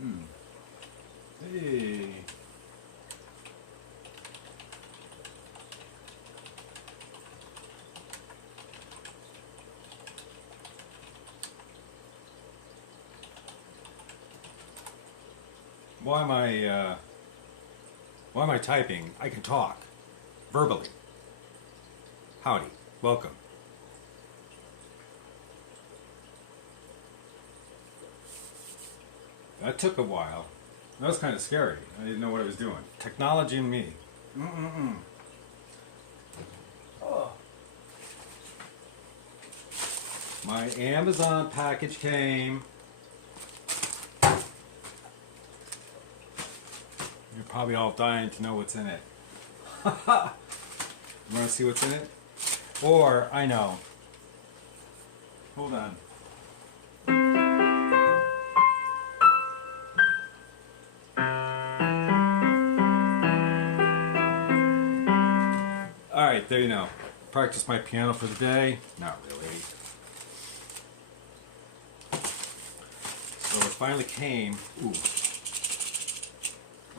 Hmm. Hey. Why am I typing? I can talk verbally. Howdy. Welcome. That took a while. That was kind of scary. I didn't know what I was doing. Technology and me. Oh. My Amazon package came. You're probably all dying to know what's in it. You want to see what's in it? Or, I know. Hold on. Alright, there you know. Practice my piano for the day. Not really. So it finally came. Ooh.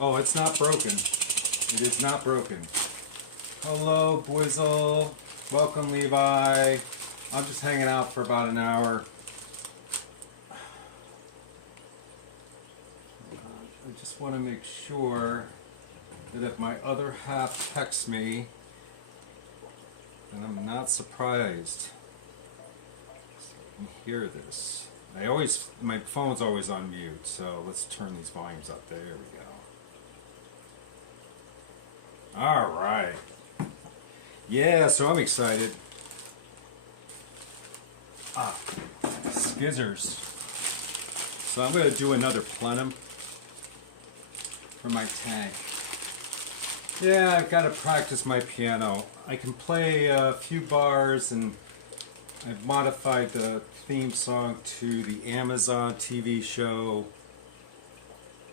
Oh, it's not broken. It is not broken. Hello, Bwizzle. Welcome, Levi. I'm just hanging out for about an hour. I just want to make sure that if my other half texts me, then I'm not surprised. So I can hear this. My phone's always on mute, so let's turn these volumes up. There we go. All right. Yeah, so I'm excited. Skizzers. So I'm going to do another plenum for my tank. Yeah, I've got to practice my piano. I can play a few bars, and I've modified the theme song to the Amazon TV show.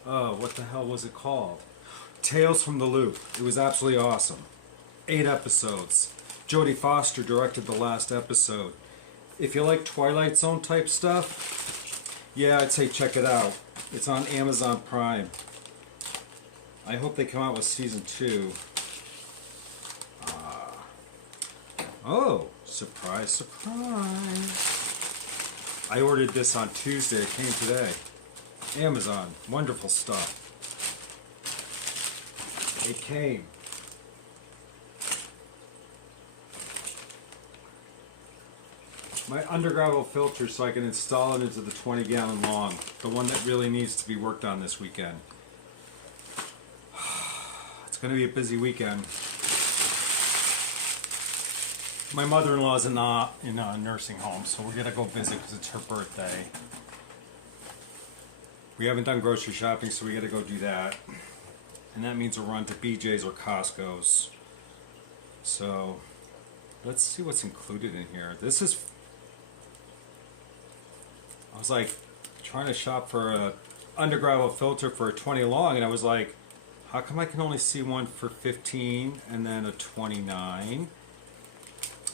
Oh, what the hell was it called? Tales from the Loop. It was absolutely awesome. 8 episodes. Jodie Foster directed the last episode. If you like Twilight Zone type stuff, yeah, I'd say check it out. It's on Amazon Prime. I hope they come out with season 2. Oh, surprise, surprise. I ordered this on Tuesday. It came today. Amazon. Wonderful stuff. It came. My undergravel filter so I can install it into the 20-gallon long. The one that really needs to be worked on this weekend. It's going to be a busy weekend. My mother-in-law's in a nursing home, so we're going to go visit because it's her birthday. We haven't done grocery shopping, so we got to go do that. And that means a run to BJ's or Costco's. So, let's see what's included in here. This is... I was like trying to shop for a undergravel filter for a 20 long, and I was like, how come I can only see one for 15 and then a 29?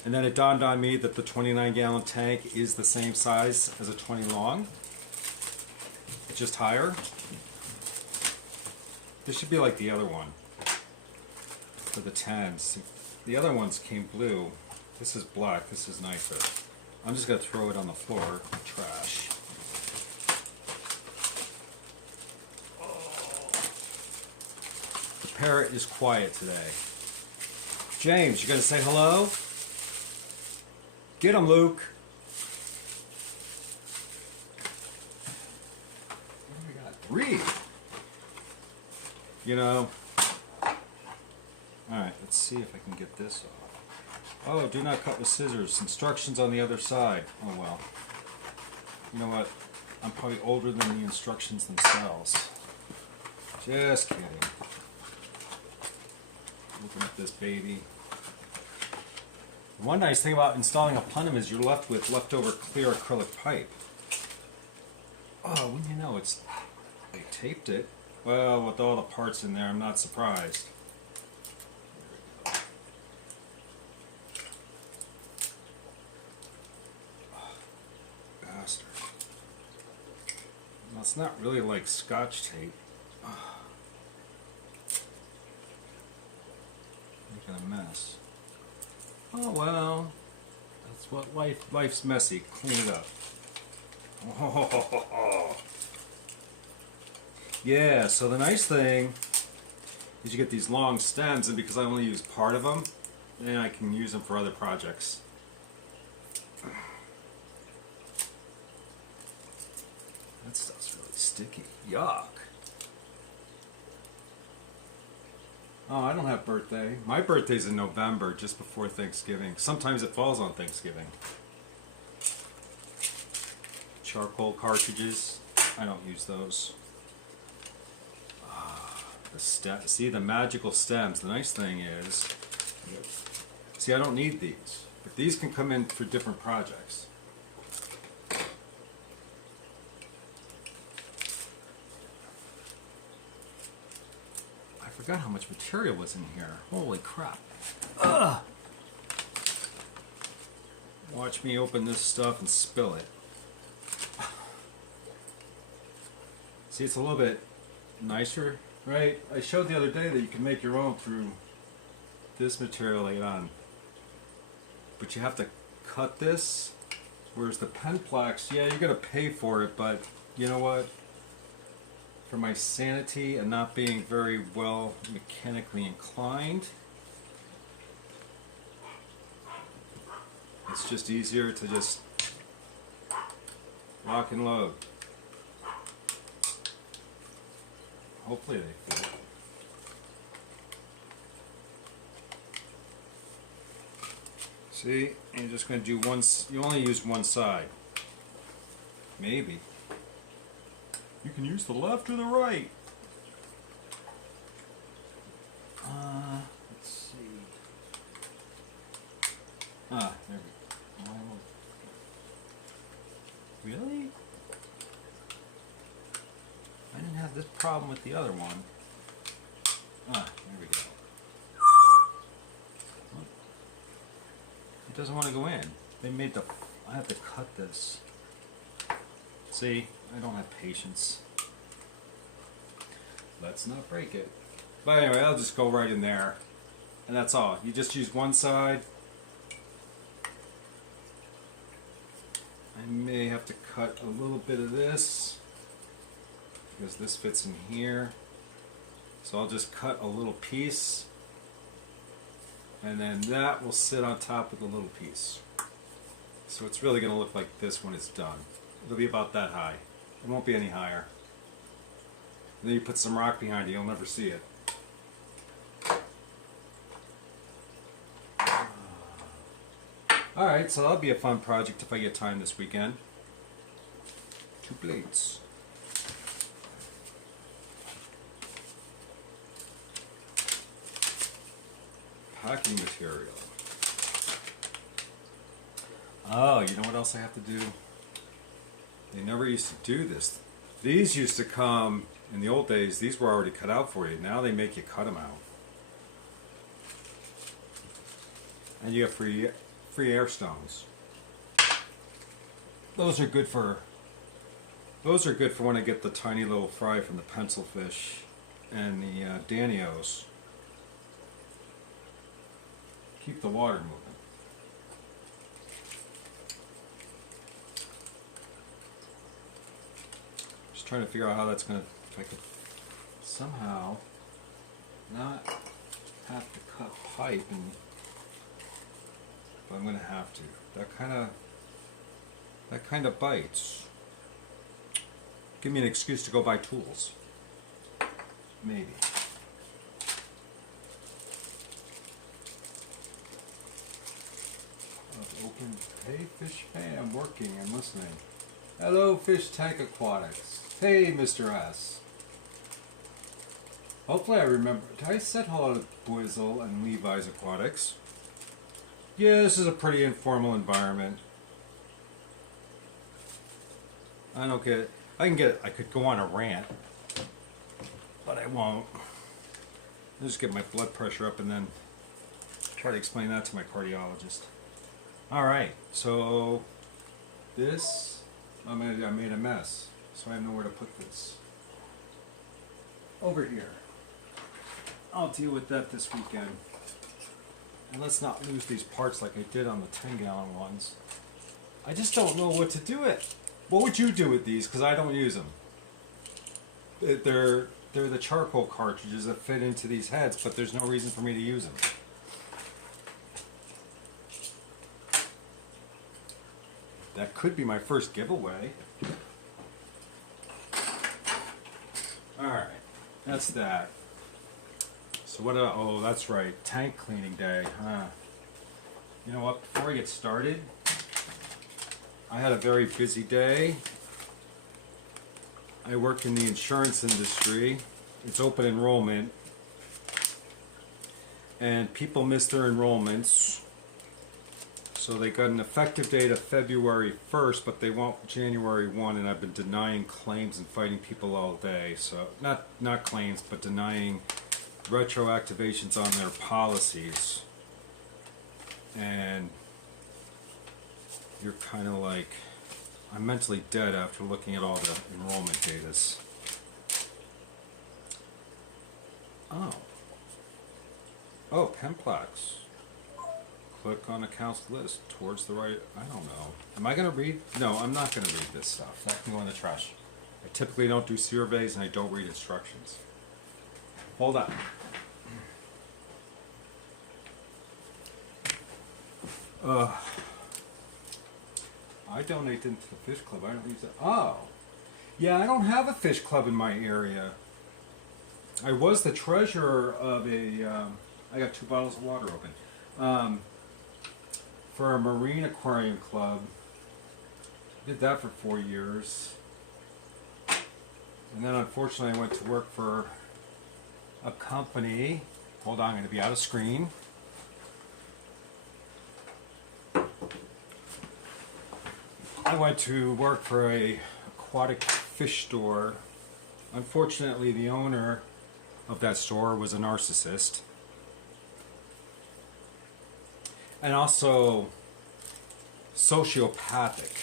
And then it dawned on me that the 29-gallon tank is the same size as a 20 long. It's just higher. This should be like the other one for the 10s. The other ones came blue. This is black. This is nicer. I'm just going to throw it on the floor. Trash. The parrot is quiet today. James, you going to say hello? Get him, Luke. What do we got? 3. You know. Alright, let's see if I can get this off. Oh, do not cut with scissors. Instructions on the other side. Oh well. You know what? I'm probably older than the instructions themselves. Just kidding. Open up this baby. One nice thing about installing a plenum is you're left with leftover clear acrylic pipe. Oh, when you know they taped it. Well, with all the parts in there, I'm not surprised. Well, it's not really like Scotch tape. Making a mess. Oh well, that's what life's messy. Clean it up. Oh. Yeah, so the nice thing is you get these long stems, and because I only use part of them, then I can use them for other projects. That stuff's really sticky. Yuck. Oh, I don't have birthday. My birthday's in November, just before Thanksgiving. Sometimes it falls on Thanksgiving. Charcoal cartridges. I don't use those. See, the magical stems. The nice thing is, see, I don't need these, but these can come in for different projects. I forgot how much material was in here. Holy crap. Ugh. Watch me open this stuff and spill it. See, it's a little bit nicer, right? I showed the other day that you can make your own through this material later on. But you have to cut this, whereas the pen plaques, yeah, you're going to pay for it, but you know what? For my sanity and not being very well mechanically inclined, it's just easier to just lock and load. Hopefully they fit. See, you're just going to do one, you only use one side. Maybe. You can use the left or the right. Let's see. Ah, there we go. Really? I didn't have this problem with the other one. Ah, there we go. It doesn't want to go in. They made the... I have to cut this. See, I don't have patience. Let's not break it. But anyway, I'll just go right in there. And that's all. You just use one side. I may have to cut a little bit of this, because this fits in here. So I'll just cut a little piece, and then that will sit on top of the little piece. So it's really going to look like this when it's done. It'll be about that high. It won't be any higher. And then you put some rock behind it, you'll never see it. Alright, so that'll be a fun project if I get time this weekend. 2 plates. Packing material. Oh, you know what else I have to do? They never used to do this. These used to come, in the old days, these were already cut out for you. Now they make you cut them out. And you get free air stones. Those are good for when I get the tiny little fry from the pencil fish and the Danios. Keep the water moving. Just trying to figure out how that's going to, if I could somehow not have to cut pipe, and but I'm going to have to. That kind of bites. Give me an excuse to go buy tools. Maybe. Open. Hey, Fish Fam, working and listening. Hello, Fish Tank Aquatics. Hey, Mr. S. Hopefully I remember. Did I said hello to Boizel and Levi's Aquatics? Yeah, this is a pretty informal environment. I don't get it. I could go on a rant, but I won't. I'll just get my blood pressure up and then try to explain that to my cardiologist. Alright, so this, I made a mess. so I have nowhere to put this. Over here. I'll deal with that this weekend. And let's not lose these parts like I did on the 10-gallon ones. I just don't know what to do with. What would you do with these? Because I don't use them. They're the charcoal cartridges that fit into these heads, but there's no reason for me to use them. That could be my first giveaway. Alright, that's that. So what, oh, that's right, tank cleaning day, huh? You know what, before I get started, I had a very busy day. I work in the insurance industry. It's open enrollment. And people miss their enrollments. So they got an effective date of February 1st, but they want January 1, and I've been denying claims and fighting people all day. So, not claims, but denying retroactivations on their policies. And you're kind of like, I'm mentally dead after looking at all the enrollment data. Oh, Penplex. Click on accounts list towards the right. I don't know. Am I going to read? No, I'm not going to read this stuff. That can go in the trash. I typically don't do surveys and I don't read instructions. Hold on. I donate them to the fish club. I don't use it. Oh. Yeah, I don't have a fish club in my area. I was the treasurer of a, I got 2 bottles of water open, for a marine aquarium club. Did that for 4 years. And then unfortunately I went to work for a company. Hold on, I'm going to be out of screen. I went to work for a aquatic fish store. Unfortunately, the owner of that store was a narcissist. And also sociopathic.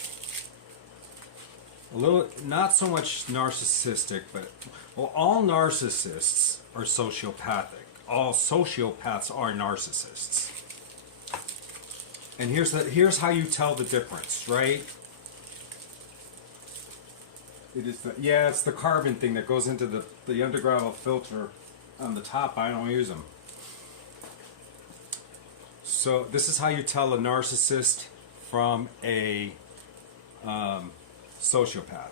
A little, not so much narcissistic, but, well, all narcissists are sociopathic. All sociopaths are narcissists. And here's how you tell the difference, right? It's the carbon thing that goes into the underground filter on the top. I don't use them. So this is how you tell a narcissist from a sociopath.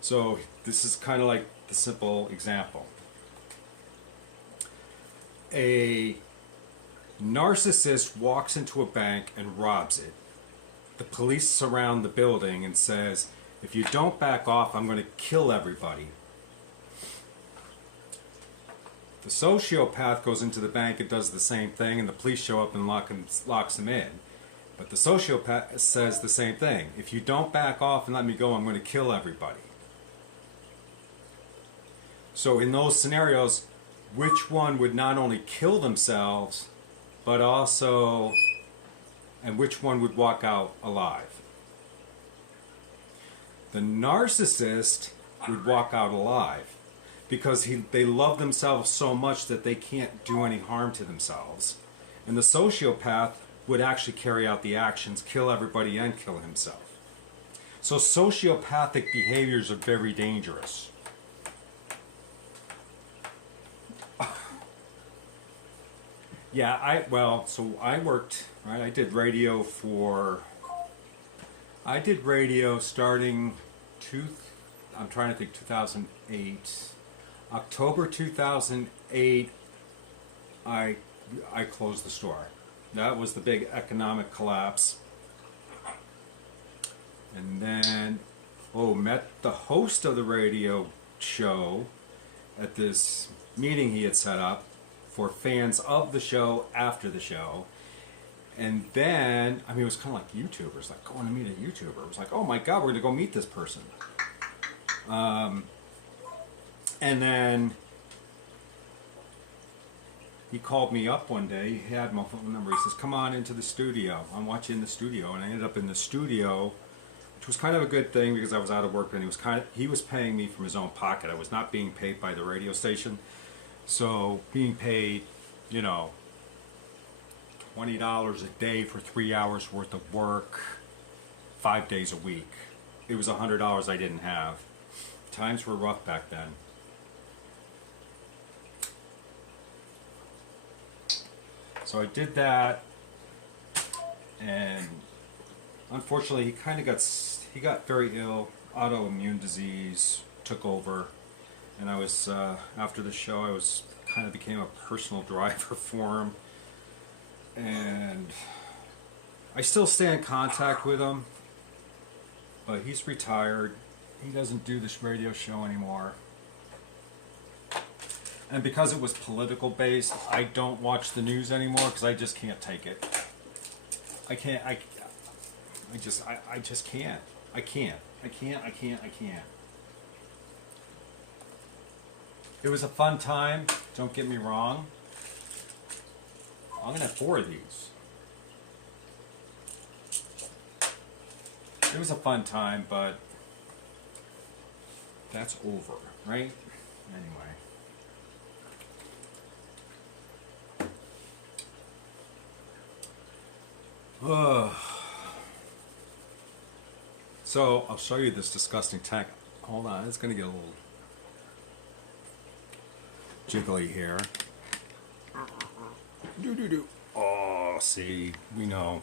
So this is kind of like the simple example. A narcissist walks into a bank and robs it. The police surround the building and says, if you don't back off, I'm going to kill everybody. The sociopath goes into the bank and does the same thing, and the police show up and locks him in. But the sociopath says the same thing. If you don't back off and let me go, I'm going to kill everybody. So in those scenarios, which one would not only kill themselves, but also, and which one would walk out alive? The narcissist would walk out alive because they love themselves so much that they can't do any harm to themselves. And the sociopath would actually carry out the actions, kill everybody and kill himself. So sociopathic behaviors are very dangerous. Yeah, so I worked, right, I did radio starting, I'm trying to think, 2008. October 2008, I closed the store. That was the big economic collapse. And then, met the host of the radio show at this meeting he had set up for fans of the show after the show. And then, it was kind of like YouTubers, like going to meet a YouTuber. It was like, oh my God, we're going to go meet this person. And then he called me up one day. He had my phone number. He says, come on into the studio. I'm watching the studio. And I ended up in the studio which was kind of a good thing because I was out of work and he was paying me from his own pocket. I was not being paid by the radio station. So being paid, you know, $20 a day for 3 hours worth of work, 5 days a week. It was $100 I didn't have. Times were rough back then. So I did that, and unfortunately he got very ill. Autoimmune disease took over, and I was after the show I was kind of became a personal driver for him, and I still stay in contact with him, but he's retired. He doesn't do this radio show anymore. And because it was political based, I don't watch the news anymore because I just can't take it. I just can't. I can't. It was a fun time, don't get me wrong. I'm gonna have 4 of these. It was a fun time, but that's over, right? Anyway. So I'll show you this disgusting tank. Hold on, it's gonna get a little jiggly here. Oh, see, we know.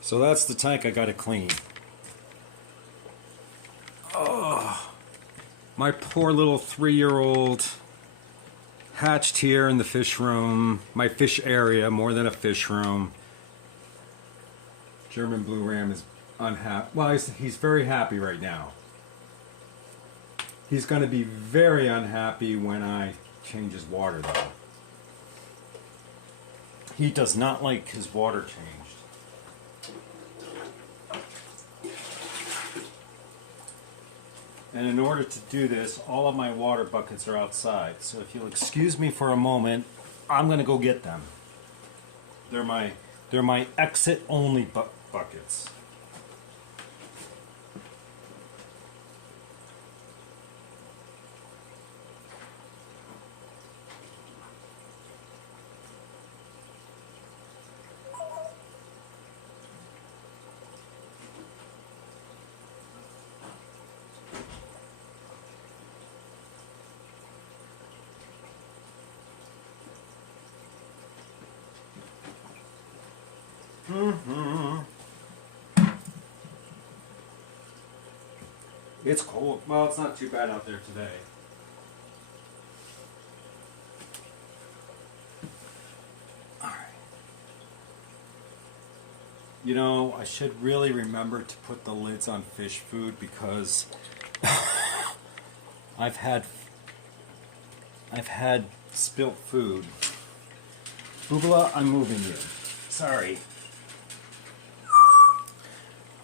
So that's the tank I gotta clean. Oh, my poor little 3-year-old hatched here in the fish room, my fish area, more than a fish room. German blue ram is unhappy. Well, he's very happy right now. He's going to be very unhappy when I change his water, though. He does not like his water changed. And in order to do this, all of my water buckets are outside. So if you'll excuse me for a moment, I'm going to go get them. They're my exit only buckets. It's cold. Well, it's not too bad out there today. All right. You know, I should really remember to put the lids on fish food because I've had spilt food. Boobala, I'm moving you. Sorry.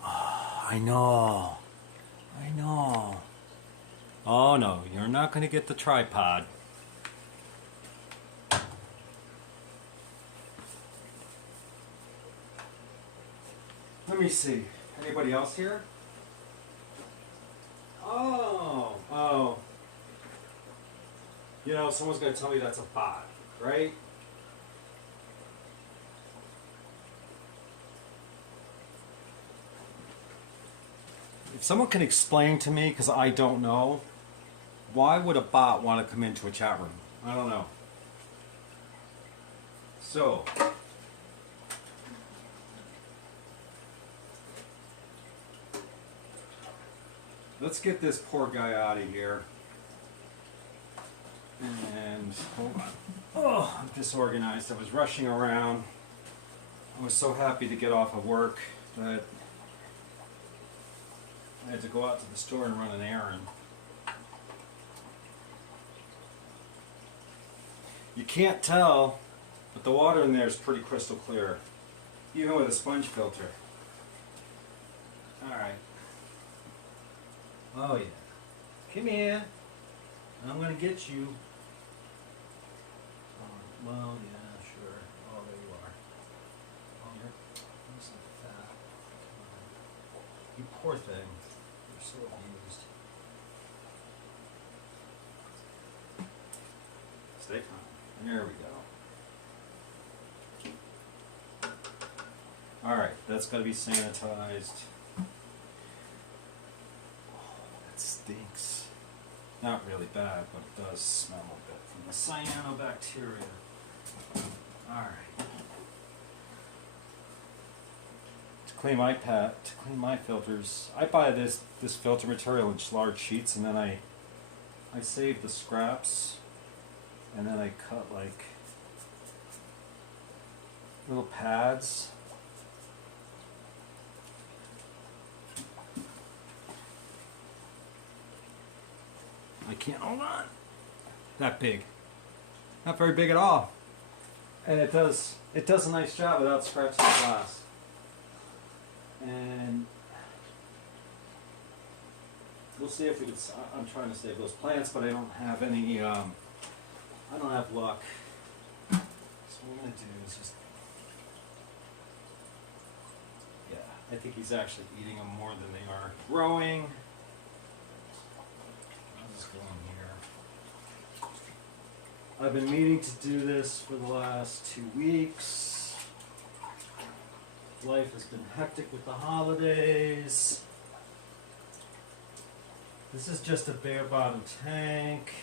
Oh, I know. Oh no, you're not going to get the tripod. Let me see. Anybody else here? Oh. You know, someone's going to tell me that's a bot, right? If someone can explain to me, because I don't know, why would a bot want to come into a chat room? I don't know. So, let's get this poor guy out of here. And, hold on. Oh, I'm disorganized. I was rushing around. I was so happy to get off of work, but I had to go out to the store and run an errand. You can't tell, but the water in there is pretty crystal clear, even with a sponge filter. Alright. Oh yeah. Come here. I'm gonna get you. Well, yeah, sure. Oh, there you are. Oh, you're so fat. You Poor thing. They're so abused. Stay calm. There we go. Alright, that's got to be sanitized. Oh, that stinks. Not really bad, but it does smell a bit from the cyanobacteria. Alright. To clean my filters, I buy this filter material in large sheets, and then I save the scraps, and then I cut like little pads. I can't hold on. That big. Not very big at all. And it does a nice job without scratching the glass. And we'll see if it's. I'm trying to save those plants, but I don't have any. I don't have luck. So what I'm gonna do is just. Yeah, I think he's actually eating them more than they are growing. I'll just go in here. I've been meaning to do this for the last 2 weeks. Life has been hectic with the holidays. This is just a bare bottom tank.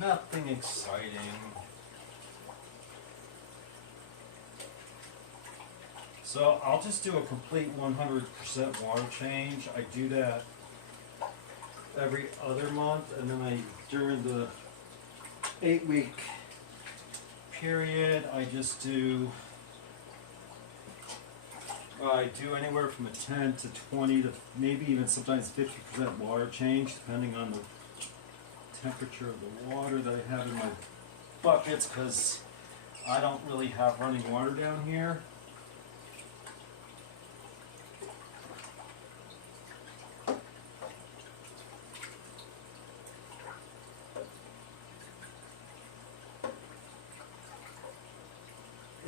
Nothing exciting. So I'll just do a complete 100% water change. I do that every other month, and then during the 8-week period, I just do, I do anywhere from a 10 to 20 to maybe even sometimes 50% water change, depending on the temperature of the water that I have in my buckets, because I don't really have running water down here.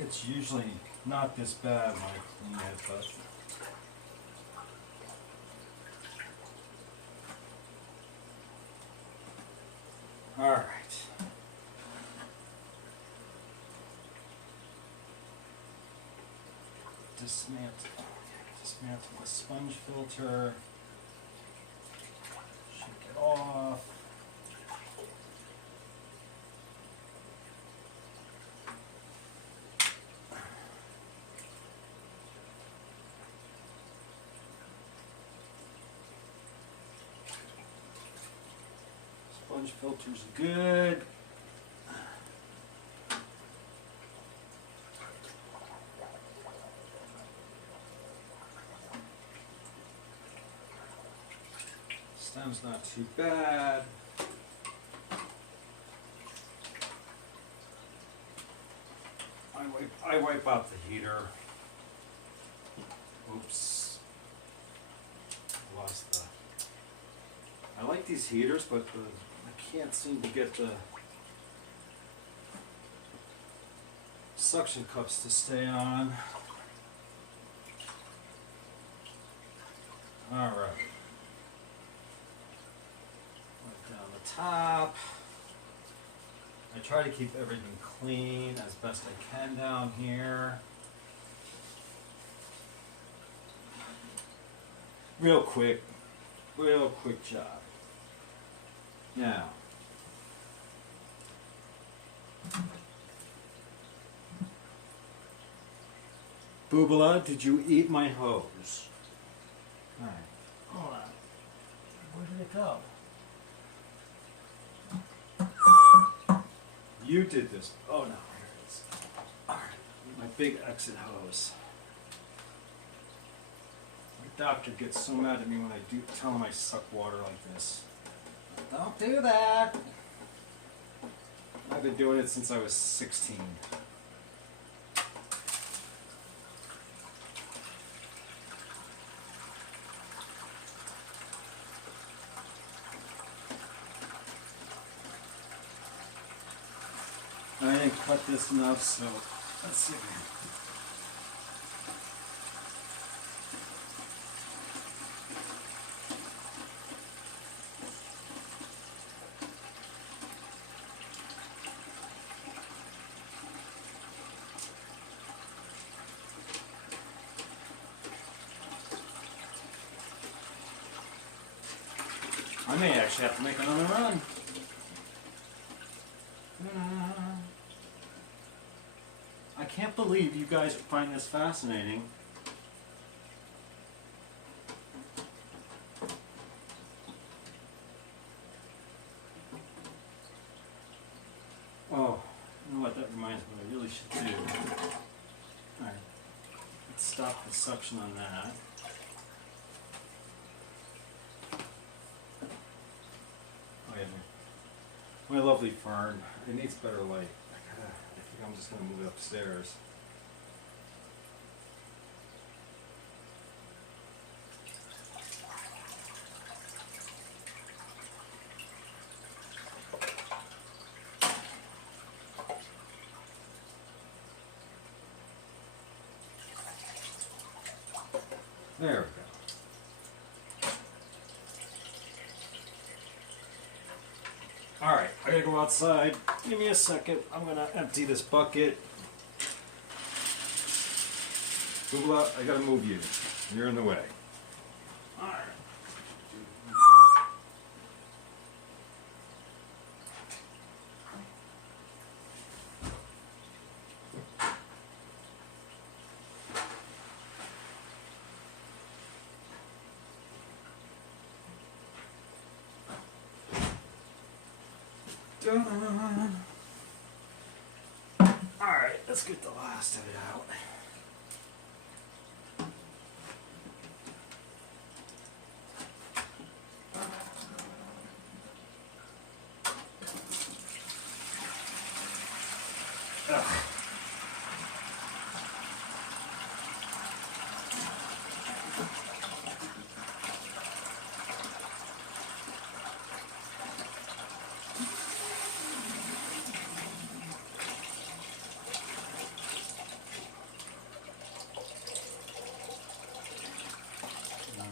It's usually not this bad when I clean it, but all right. Dismantle my sponge filter. Shake it off. Sponge filter's good. Stem's not too bad. I wipe out the heater. Oops. Lost the. I like these heaters, but I can't seem to get the suction cups to stay on. All right. Down the top. I try to keep everything clean as best I can down here. Real quick job. Now, Boobala, did you eat my hose? All right. Hold on. Where did it go? You did this. Oh no, here it is. All right. My big exit hose. My doctor gets so mad at me when I tell him I suck water like this. Don't do that. I've been doing it since I was 16. I didn't cut this enough, so let's see. I may actually have to make another run. I can't believe you guys find this fascinating. Oh, you know what? That reminds me, I really should do. Alright, let's stop the suction on that. Oh yeah, my lovely fern. It needs better light. I think I'm just going to move it upstairs. There we go. Alright, I gotta go outside. Give me a second. I'm gonna empty this bucket. Google out. I gotta move you. You're in the way. Alright. Alright, let's get the last of it out. Ugh.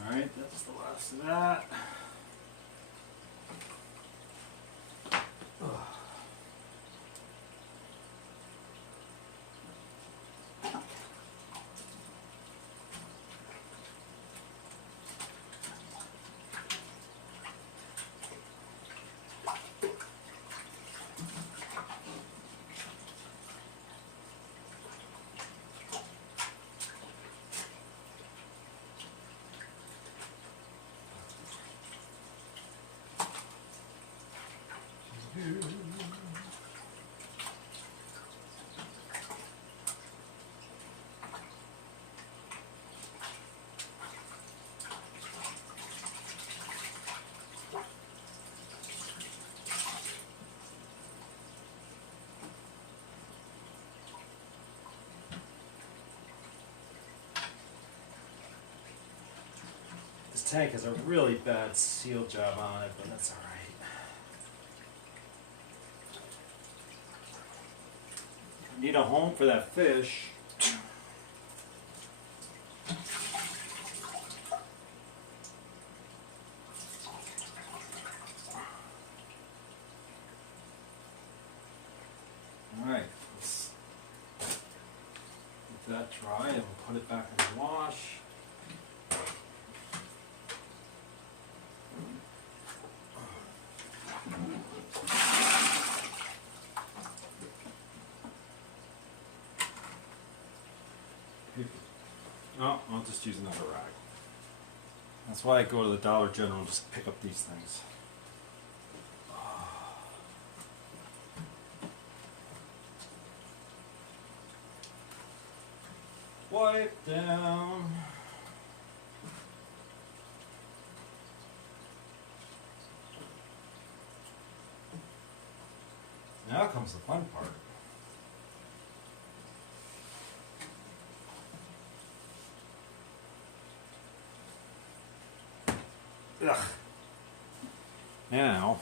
Alright, that's the last of that. Ugh. This tank has a really bad seal job on it, but that's alright. Need a home for that fish. Alright, let's let that dry and we'll put it back in the wash. Oh, I'll just use another rag. That's why I go to the Dollar General and just pick up these things. Wipe down. Now comes the fun part. Ugh. Now,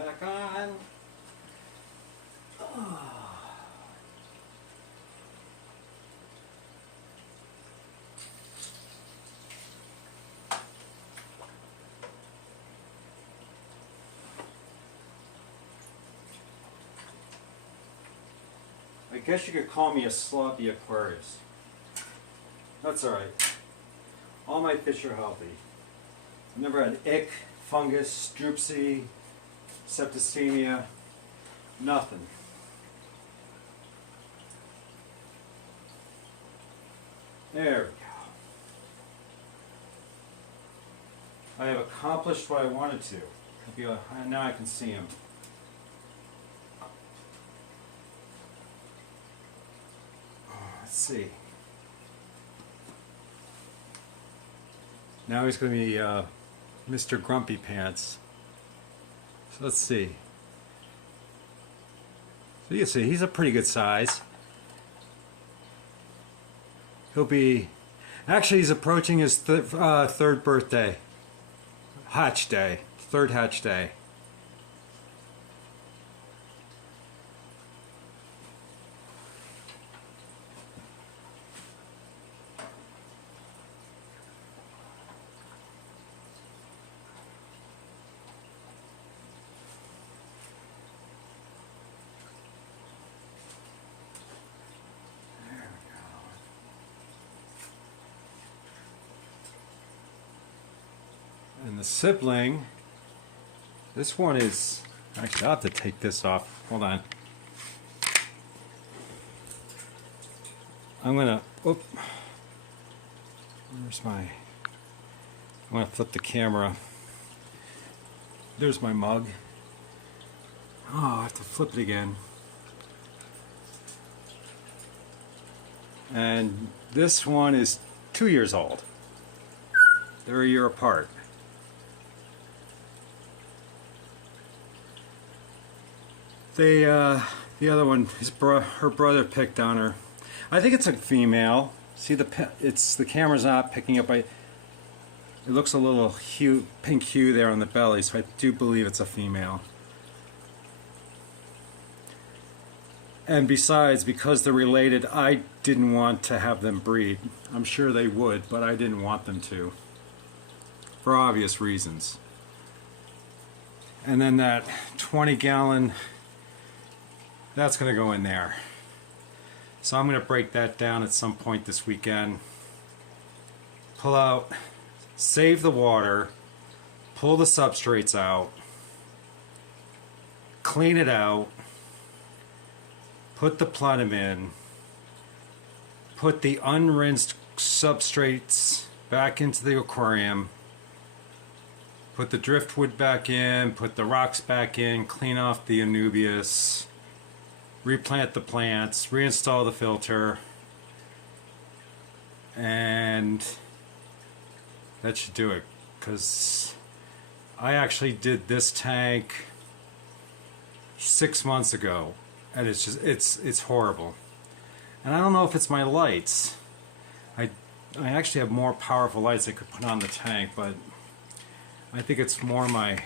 back on. I guess you could call me a sloppy Aquarius. That's alright. All my fish are healthy. I've never had ick, fungus, dropsy, septicemia, nothing. There we go. I have accomplished what I wanted to. Now I can see him. Let's see. Now he's going to be Mr. Grumpy Pants. So let's see. So you can see he's a pretty good size. He'll be, actually he's approaching his third birthday. Hatch day. Third hatch day. And the sibling, this one is, actually I'll have to take this off. Hold on. I'm gonna, where's my, I'm gonna flip the camera. There's my mug. Oh, I have to flip it again. And this one is 2 years old. They're a year apart. The other one, her brother picked on her. I think it's a female. See the camera's not picking up. It looks a little pink hue there on the belly, so I do believe it's a female. And besides, because they're related, I didn't want to have them breed. I'm sure they would, but I didn't want them to, for obvious reasons. And then that 20-gallon. That's going to go in there. So I'm going to break that down at some point this weekend. Pull out, save the water, pull the substrates out, clean it out, put the plenum in, put the unrinsed substrates back into the aquarium, put the driftwood back in, put the rocks back in, clean off the anubias, replant the plants, reinstall the filter, and that should do it. Because I actually did this tank 6 months ago, and it's just it's horrible. And I don't know if it's my lights. I actually have more powerful lights I could put on the tank, but I think it's more my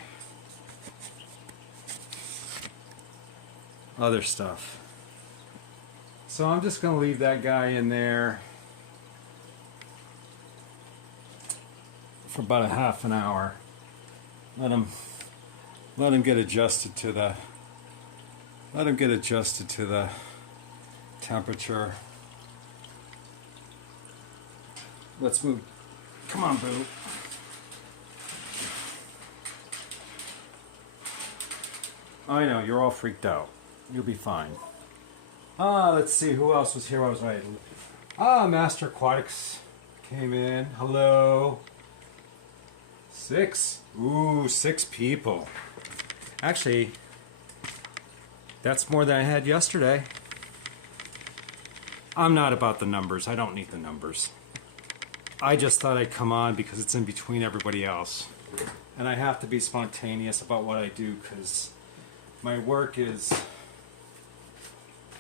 other stuff. So I'm just going to leave that guy in there for about a half an hour. Let him get adjusted to the temperature. Let's move. Come on, Boo. I know, you're all freaked out. You'll be fine. Let's see who else was here. I was right. Master Aquatics came in. Hello. 6. Ooh, 6 people. Actually, that's more than I had yesterday. I'm not about the numbers. I don't need the numbers. I just thought I'd come on because it's in between everybody else. And I have to be spontaneous about what I do because my work is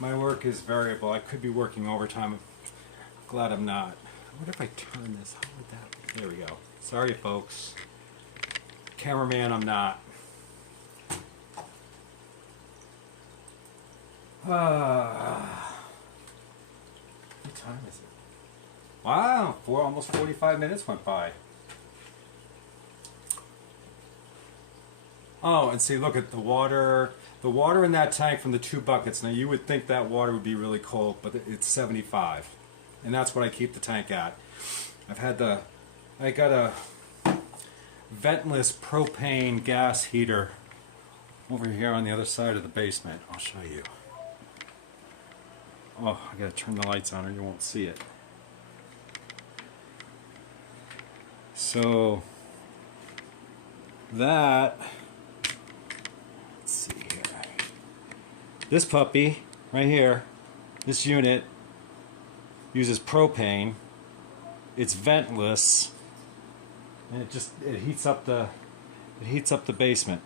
variable. I could be working overtime. I'm glad I'm not. What if I turn this? How would that? There we go. Sorry, folks. Cameraman, I'm not. What time is it? Wow, almost 45 minutes went by. Oh, and see, look at the water. The water in that tank from the 2 buckets. Now, you would think that water would be really cold, but it's 75. And that's what I keep the tank at. I got a Ventless propane gas heater over here on the other side of the basement. I'll show you. Oh, I gotta turn the lights on or you won't see it. So that, let's see here. This puppy right here, this unit uses propane. It's ventless, and it heats up the basement.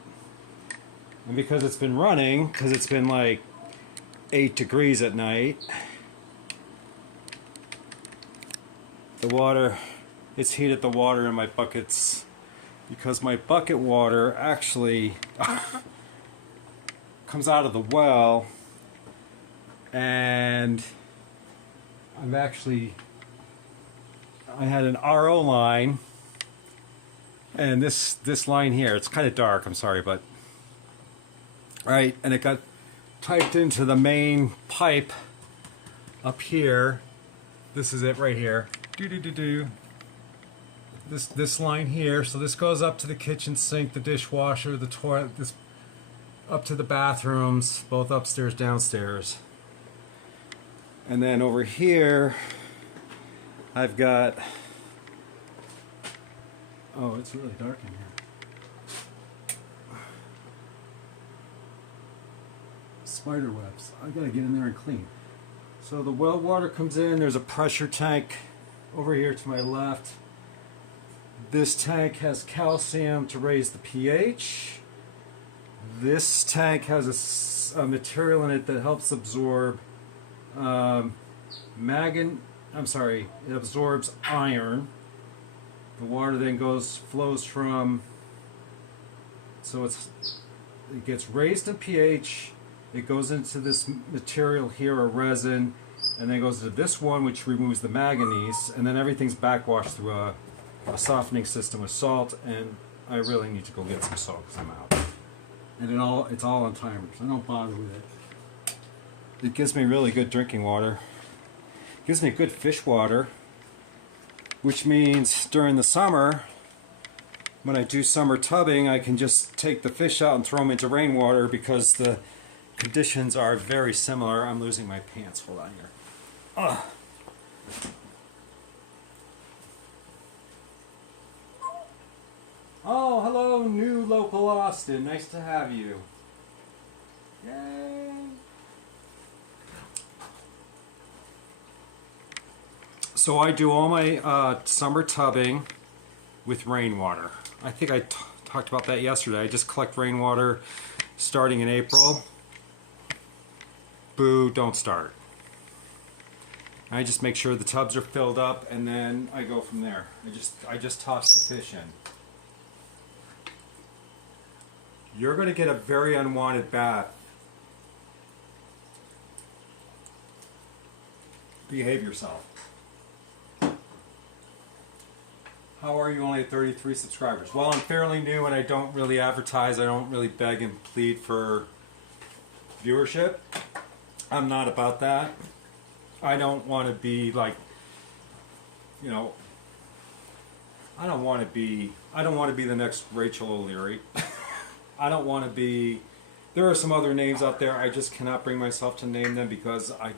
And because it's been running, because it's been like 8 degrees at night, the water, it's heated the water in my buckets, because my bucket water actually comes out of the well, and I had an RO line, and this line here, it's kind of dark, I'm sorry, but right, and it got piped into the main pipe up here. This is it right here. This line here, so this goes up to the kitchen sink, the dishwasher, the toilet, this up to the bathrooms, both upstairs, downstairs. And then over here I've got, oh, it's really dark in here. Spider webs. I gotta get in there and clean. So the well water comes in, there's a pressure tank over here to my left. This tank has calcium to raise the pH. This tank has a material in it that helps absorb it absorbs iron. The water then flows from, so it gets raised in pH, it goes into this material here, a resin, and then goes to this one which removes the manganese, and then everything's backwashed through a softening system with salt, and I really need to go get some salt because I'm out. And it's all on timers. I don't bother with it. It gives me really good drinking water. It gives me good fish water, which means during the summer, when I do summer tubbing, I can just take the fish out and throw them into rainwater because the conditions are very similar. I'm losing my pants. Hold on here. Ugh. Oh, hello, new local Austin. Nice to have you. Yay. So I do all my summer tubbing with rainwater. I think I talked about that yesterday. I just collect rainwater starting in April. Boo, don't start. I just make sure the tubs are filled up, and then I go from there. I just toss the fish in. You're going to get a very unwanted bath. Behave yourself. How are you only at 33 subscribers? Well, I'm fairly new and I don't really advertise. I don't really beg and plead for viewership. I'm not about that. I don't want to be like, you know, I don't want to be the next Rachel O'Leary. I don't want to be, there are some other names out there, I just cannot bring myself to name them because I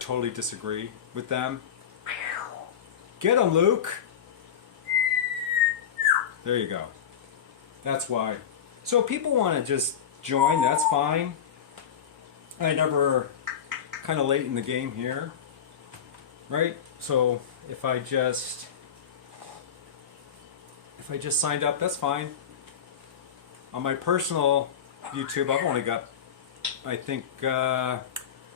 totally disagree with them. Get him, Luke! There you go. That's why. So if people want to just join, that's fine. I never, kind of late in the game here, right? So if I just signed up, that's fine. On my personal YouTube, I've only got, I think I'm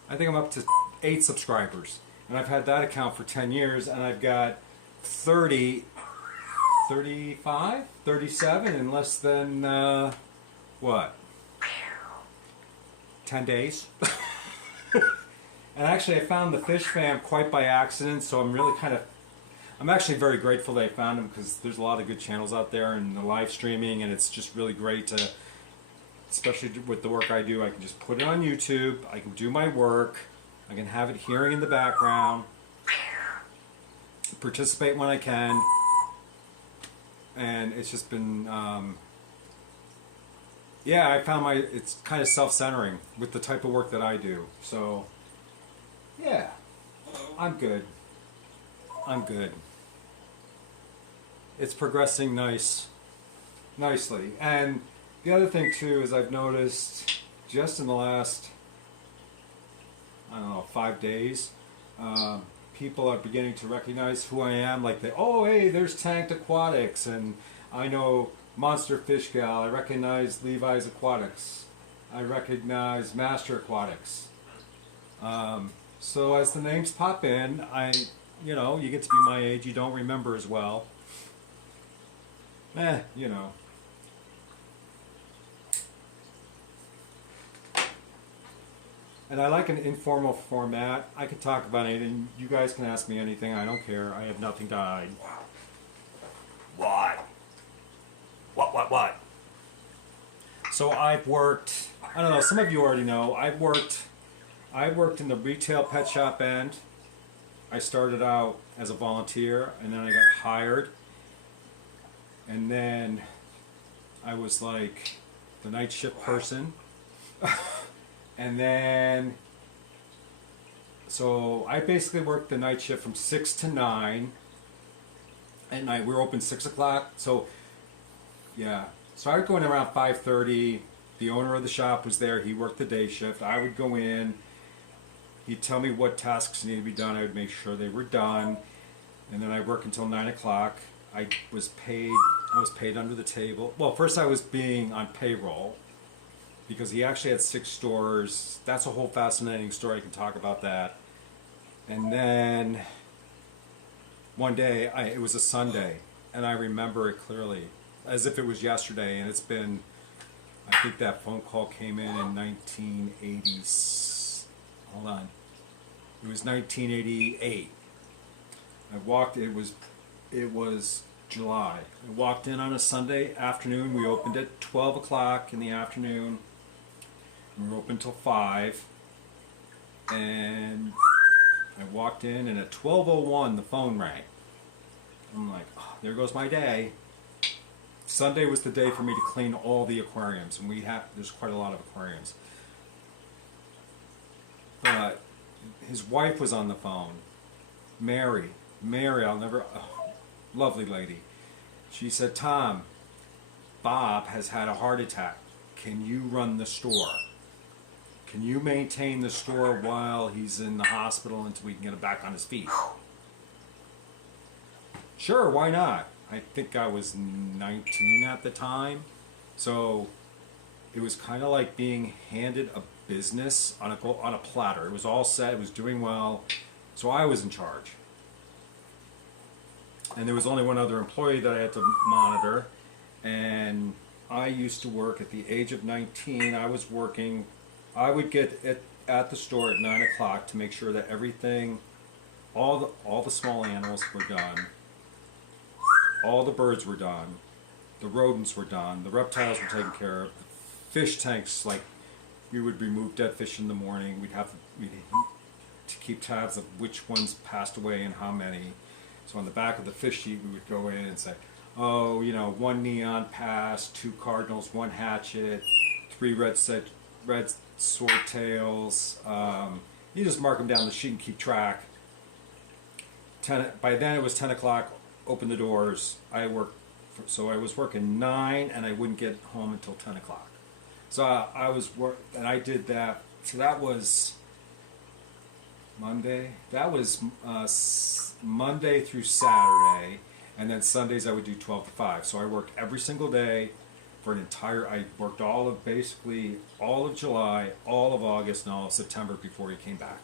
up to 8 subscribers. And I've had that account for 10 years, and I've got 35, 37 in less than, what? 10 days. And actually I found the fish fam quite by accident, so I'm actually very grateful that I found them, because there's a lot of good channels out there and the live streaming, and it's just really great to, especially with the work I do, I can just put it on YouTube, I can do my work, I can have it hearing in the background, participate when I can, and it's just been, yeah, I found it's kind of self-centering with the type of work that I do, so, yeah, I'm good. I'm good. It's progressing nicely. And the other thing too is I've noticed just in the last, I don't know, 5 days, people are beginning to recognize who I am. Like oh hey, there's Tanked Aquatics, and I know Monster Fish Gal. I recognize Levi's Aquatics. I recognize Master Aquatics. So as the names pop in, you know, you get to be my age, you don't remember as well. You know. And I like an informal format. I can talk about anything. You guys can ask me anything. I don't care. I have nothing to hide. What? What? So I've worked, I don't know, some of you already know, I worked in the retail pet shop end. I started out as a volunteer, and then I got hired, and then I was like the night shift person. And then, so I basically worked the night shift from 6 to 9 at night. We were open 6 o'clock, so yeah. So I would go in around 5:30. The owner of the shop was there. He worked the day shift. I would go in. He'd tell me what tasks needed to be done. I would make sure they were done, and then I'd work until 9 o'clock. I was paid under the table. Well, first I was being on payroll, because he actually had 6 stores. That's a whole fascinating story. I can talk about that. And then one day, it was a Sunday, and I remember it clearly, as if it was yesterday. And it's been, I think that phone call came in 1980. Hold on. It was 1988. I walked. It was July. I walked in on a Sunday afternoon. We opened at 12 o'clock in the afternoon. We were open till 5. And I walked in, and at 12:01 the phone rang. I'm like, oh, there goes my day. Sunday was the day for me to clean all the aquariums, and there's quite a lot of aquariums. But his wife was on the phone, Mary, lovely lady. She said, Tom, Bob has had a heart attack. Can you run the store? Can you maintain the store while he's in the hospital until we can get him back on his feet? Sure, why not? I think I was 19 at the time. So it was kind of like being handed a business on a platter. It was all set, it was doing well. So I was in charge. And there was only one other employee that I had to monitor. And I used to work at the age of 19. I was working, I would get at the store at 9 o'clock to make sure that everything, all the small animals were done. All the birds were done. The rodents were done. The reptiles were taken care of. The fish tanks, like, we would remove dead fish in the morning. We'd to keep tabs of which ones passed away and how many. So on the back of the fish sheet, we would go in and say, oh, you know, 1 neon passed, 2 cardinals, 1 hatchet, 3 red swordtails. You just mark them down the sheet and keep track. By then it was 10 o'clock. Open the doors. So I was working 9, and I wouldn't get home until 10 o'clock. So and I did that. So that was Monday. That was Monday through Saturday, and then Sundays I would do 12 to 5. So I worked every single day for I worked basically all of July, all of August, and all of September before he came back.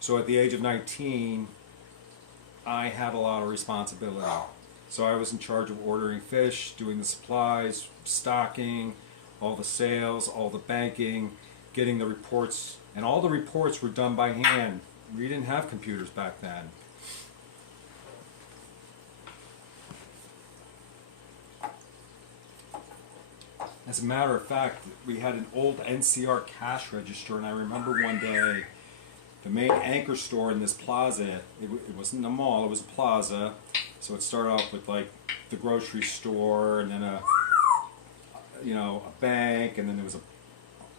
So at the age of 19, I had a lot of responsibility. So I was in charge of ordering fish, doing the supplies, stocking, all the sales, all the banking, getting the reports, and all the reports were done by hand. We didn't have computers back then. As a matter of fact, we had an old NCR cash register, and I remember one day the main anchor store in this plaza, it wasn't a mall, it was a plaza, so it started off with like the grocery store, and then a bank, and then there was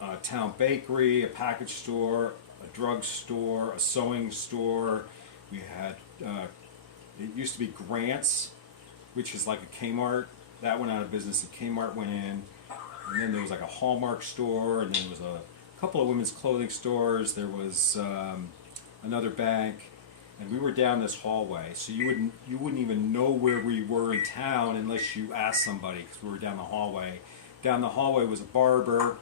a town bakery, a package store, a drug store, a sewing store. We had, it used to be Grant's, which is like a Kmart. That went out of business, and Kmart went in. And then there was like a Hallmark store, and then there was a couple of women's clothing stores. There was another bank, and we were down this hallway. So you wouldn't even know where we were in town unless you asked somebody, because we were down the hallway. Down the hallway was a barber.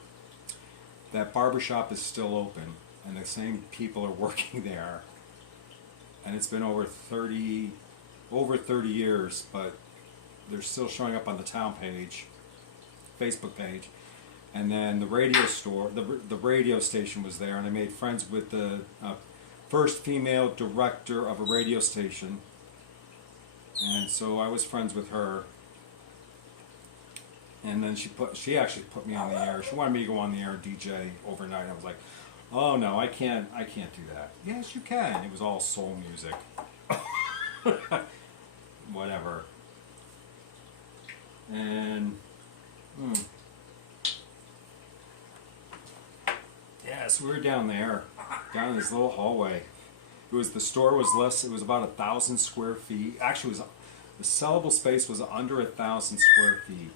That barber shop is still open, and the same people are working there. And it's been over 30 years, but they're still showing up on the town page, Facebook page. And then the radio store, the radio station was there, and I made friends with the first female director of a radio station, and so I was friends with her. And then she actually put me on the air. She wanted me to go on the air and DJ overnight. I was like, oh no, I can't do that. Yes, you can. It was all soul music. Whatever. And yeah, so we were down there, down in this little hallway. The store was less. It was about 1,000 square feet. Actually, the sellable space was under 1,000 square feet.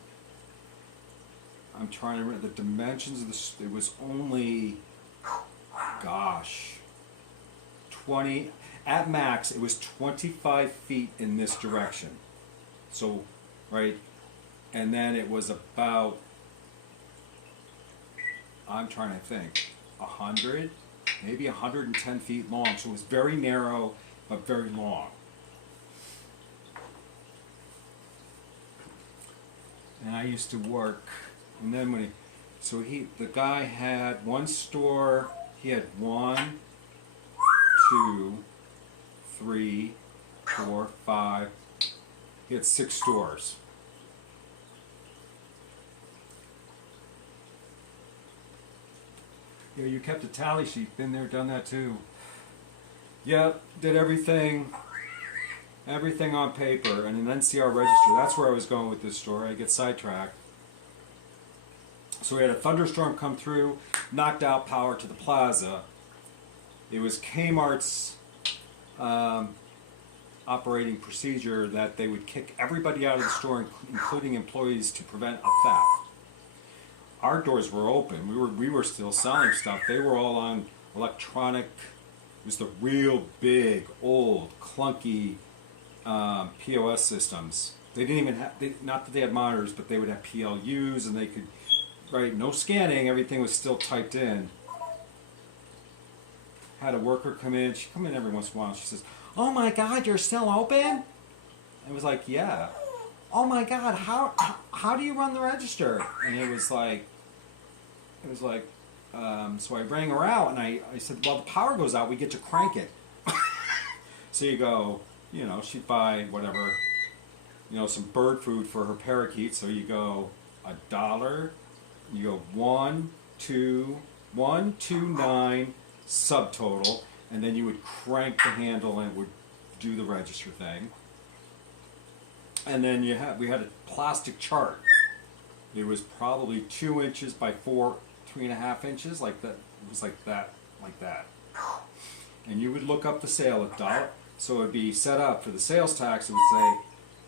I'm trying to remember the dimensions of the. It was only, gosh, 20 at max. It was 25 feet in this direction. So, right, and then it was about. I'm trying to think, 100, maybe 110 feet long. So it was very narrow, but very long. And I used to work. And then the guy had one store. He had 1, 2, 3, 4, 5. He had 6 stores. Yeah, you kept a tally sheet. Been there, done that too. Yep, did everything on paper and an NCR register. That's where I was going with this story. I get sidetracked. So we had a thunderstorm come through, knocked out power to the plaza. It was Kmart's operating procedure that they would kick everybody out of the store, including employees, to prevent a theft. Our doors were open. We were still selling stuff. They were all on electronic. It was the real big, old, clunky POS systems. They didn't even have, not that they had monitors, but they would have PLUs, and they could, right, no scanning, everything was still typed in. Had a worker come in. She'd come in every once in a while. She says, "Oh my God, you're still open?" I was like, "Yeah." "Oh my God, how do you run the register?" And it was like, so I rang her out, and I said, "Well, the power goes out, we get to crank it." So you go, she'd buy whatever, some bird food for her parakeet. So you go $1, you go 129 subtotal, and then you would crank the handle and it would do the register thing. And then we had a plastic chart. It was probably 2 inches by 3.5 inches, like that. It was like that. And you would look up the sale at $1. So it would be set up for the sales tax. It would say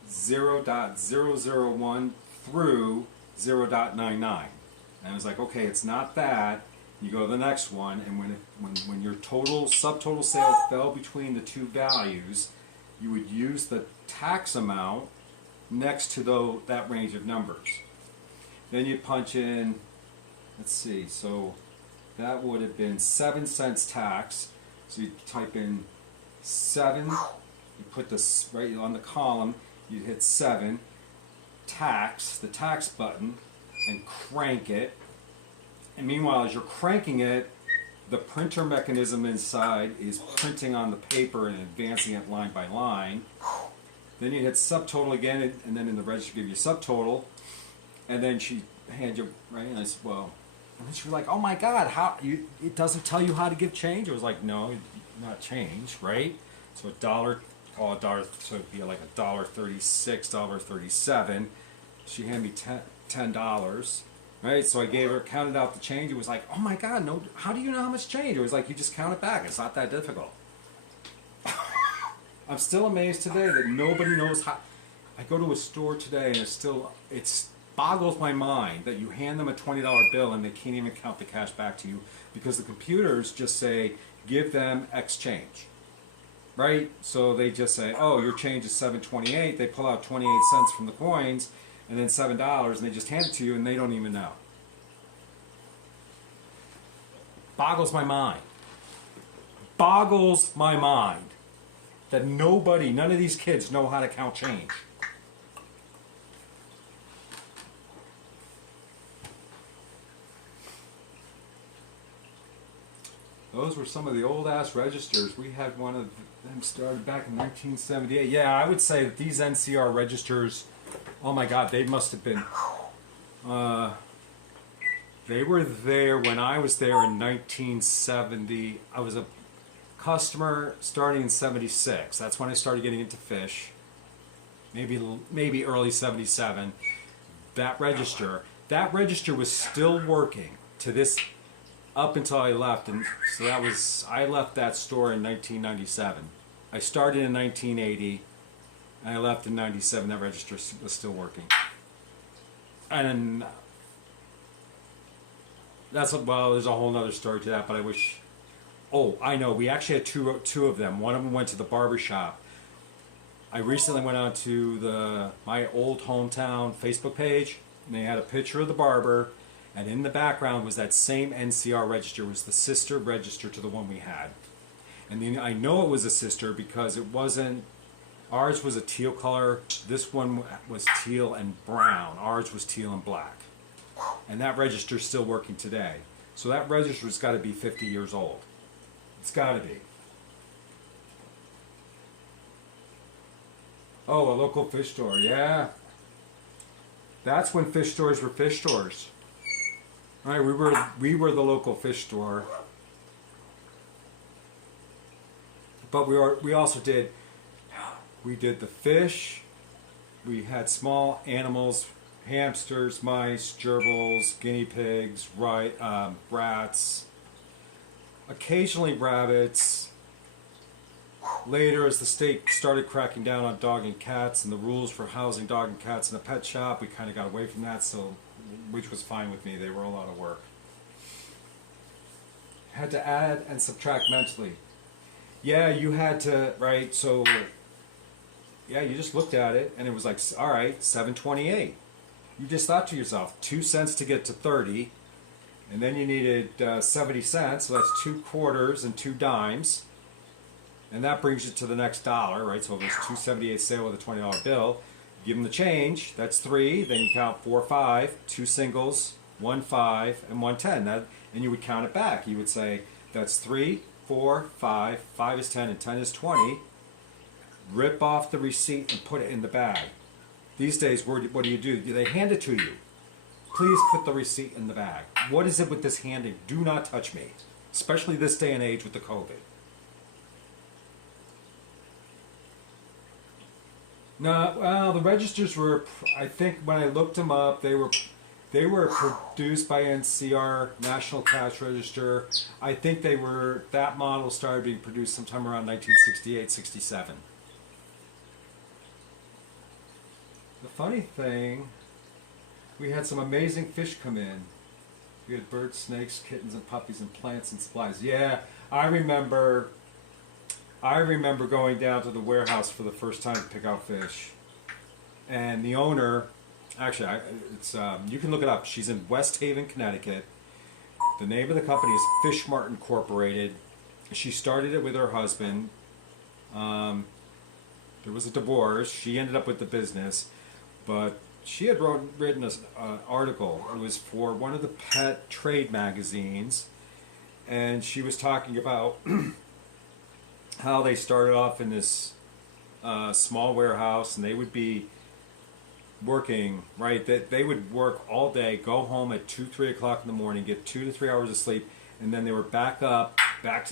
0.001 through 0.99. And I was like, okay, it's not that. You go to the next one, and when your subtotal sale fell between the two values, you would use the tax amount next to that range of numbers. Then you punch in, let's see, so that would have been 7 cents tax. So you type in 7, you put this right on the column, you hit 7, tax, the tax button, and crank it. And meanwhile, as you're cranking it, the printer mechanism inside is printing on the paper and advancing it line by line. Then you hit subtotal again, and then in the register give you subtotal. And then she hand you, right? And I said, well, and then she was like, oh my God, it doesn't tell you how to give change? I was like, no, not change, right? So call a dollar, so it'd be like $1.36, $1.37. She handed me $10. Right, so I gave her, counted out the change. It was like, oh my God, no! How do you know how much change? It was like, you just count it back. It's not that difficult. I'm still amazed today that nobody knows how. I go to a store today and it boggles my mind that you hand them a $20 bill and they can't even count the cash back to you because the computers just say, give them X change. Right? So they just say, oh, your change is $7.28. They pull out 28 cents from the coins. And then $7, and they just hand it to you, and they don't even know. Boggles my mind. Boggles my mind that none of these kids know how to count change. Those were some of the old-ass registers. We had one of them started back in 1978. Yeah, I would say that these NCR registers, oh my God, they must have been, they were there when I was there in 1970. I was a customer starting in 76. That's when I started getting into fish. Maybe early 77. That register was still working to this, up until I left. And so I left that store in 1997. I started in 1980. And I left in 97, that register was still working. And there's a whole other story to that, but I wish, I know, we actually had two of them. One of them went to the barber shop. I recently went on to my old hometown Facebook page, and they had a picture of the barber, and in the background was that same NCR register, was the sister register to the one we had. And then I know it was a sister because it wasn't, ours was a teal color, this one was teal and brown, ours was teal and black. And that register's still working today. So that register's got to be 50 years old. It's got to be. Oh, a local fish store, yeah. That's when fish stores were fish stores. All right, we were the local fish store. But we also did the fish, we had small animals, hamsters, mice, gerbils, guinea pigs, rats, occasionally rabbits. Later, as the state started cracking down on dog and cats and the rules for housing dog and cats in a pet shop, we kind of got away from that, which was fine with me. They were a lot of work. Had to add and subtract mentally. Yeah, you had to, right, so, yeah, you just looked at it, and it was like, all right, $7.28. You just thought to yourself, 2 cents to get to 30, and then you needed 70 cents, so that's 2 quarters and 2 dimes, and that brings you to the next dollar, right, so it was $2.78 sale with a $20 bill. Give them the change, that's 3, then you count 4, 5, 2 singles, 1, 5, and 1, 10, and you would count it back. You would say, that's 3, 4, 5, 5 is 10, and 10 is 20. Rip off the receipt and put it in the bag. These days, what do? They hand it to you. Please put the receipt in the bag. What is it with this handing? Do not touch me. Especially this day and age with the COVID. No, well, the registers were, I think when I looked them up, they were produced by NCR, National Cash Register. I think that model started being produced sometime around 1968, 67. The funny thing, we had some amazing fish come in. We had birds, snakes, kittens, and puppies, and plants and supplies. Yeah, I remember going down to the warehouse for the first time to pick out fish. And the owner, actually, you can look it up. She's in West Haven, Connecticut. The name of the company is Fish Mart Incorporated. She started it with her husband. There was a divorce. She ended up with the business. But she had written an article. It was for one of the pet trade magazines, and she was talking about how they started off in this small warehouse, and they would be working, right? That they would work all day, go home at 2, 3 o'clock in the morning, get 2 to 3 hours of sleep, and then they were back to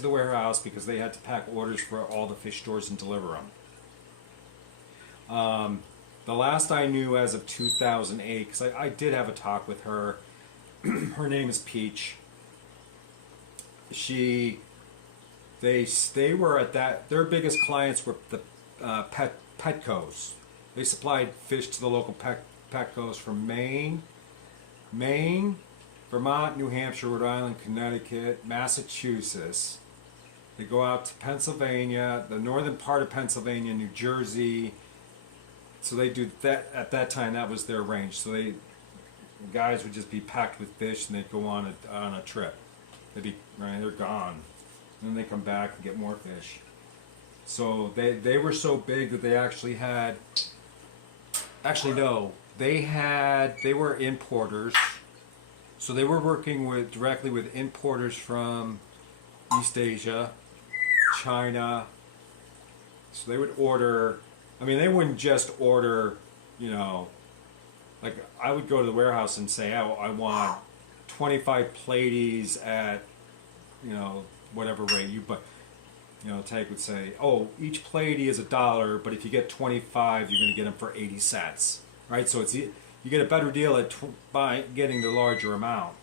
the warehouse because they had to pack orders for all the fish stores and deliver them. The last I knew, as of 2008, because I did have a talk with her. Her name is Peach. They were at that. Their biggest clients were the Petcos. They supplied fish to the local Petcos from Maine, Vermont, New Hampshire, Rhode Island, Connecticut, Massachusetts. They go out to Pennsylvania, the northern part of Pennsylvania, New Jersey. So they do that. At that time, that was their range. So the guys would just be packed with fish, and they'd go on a trip. They're gone, and then they come back and get more fish. So they were so big that they actually had. Actually, no, they were importers. So they were working directly with importers from East Asia, China. So they would order. I mean, they wouldn't just order, like I would go to the warehouse and say, I want 25 platies at, whatever rate but, Tank would say, oh, each platy is $1, but if you get 25, you're going to get them for 80 cents, right? So you get a better deal by getting the larger amount.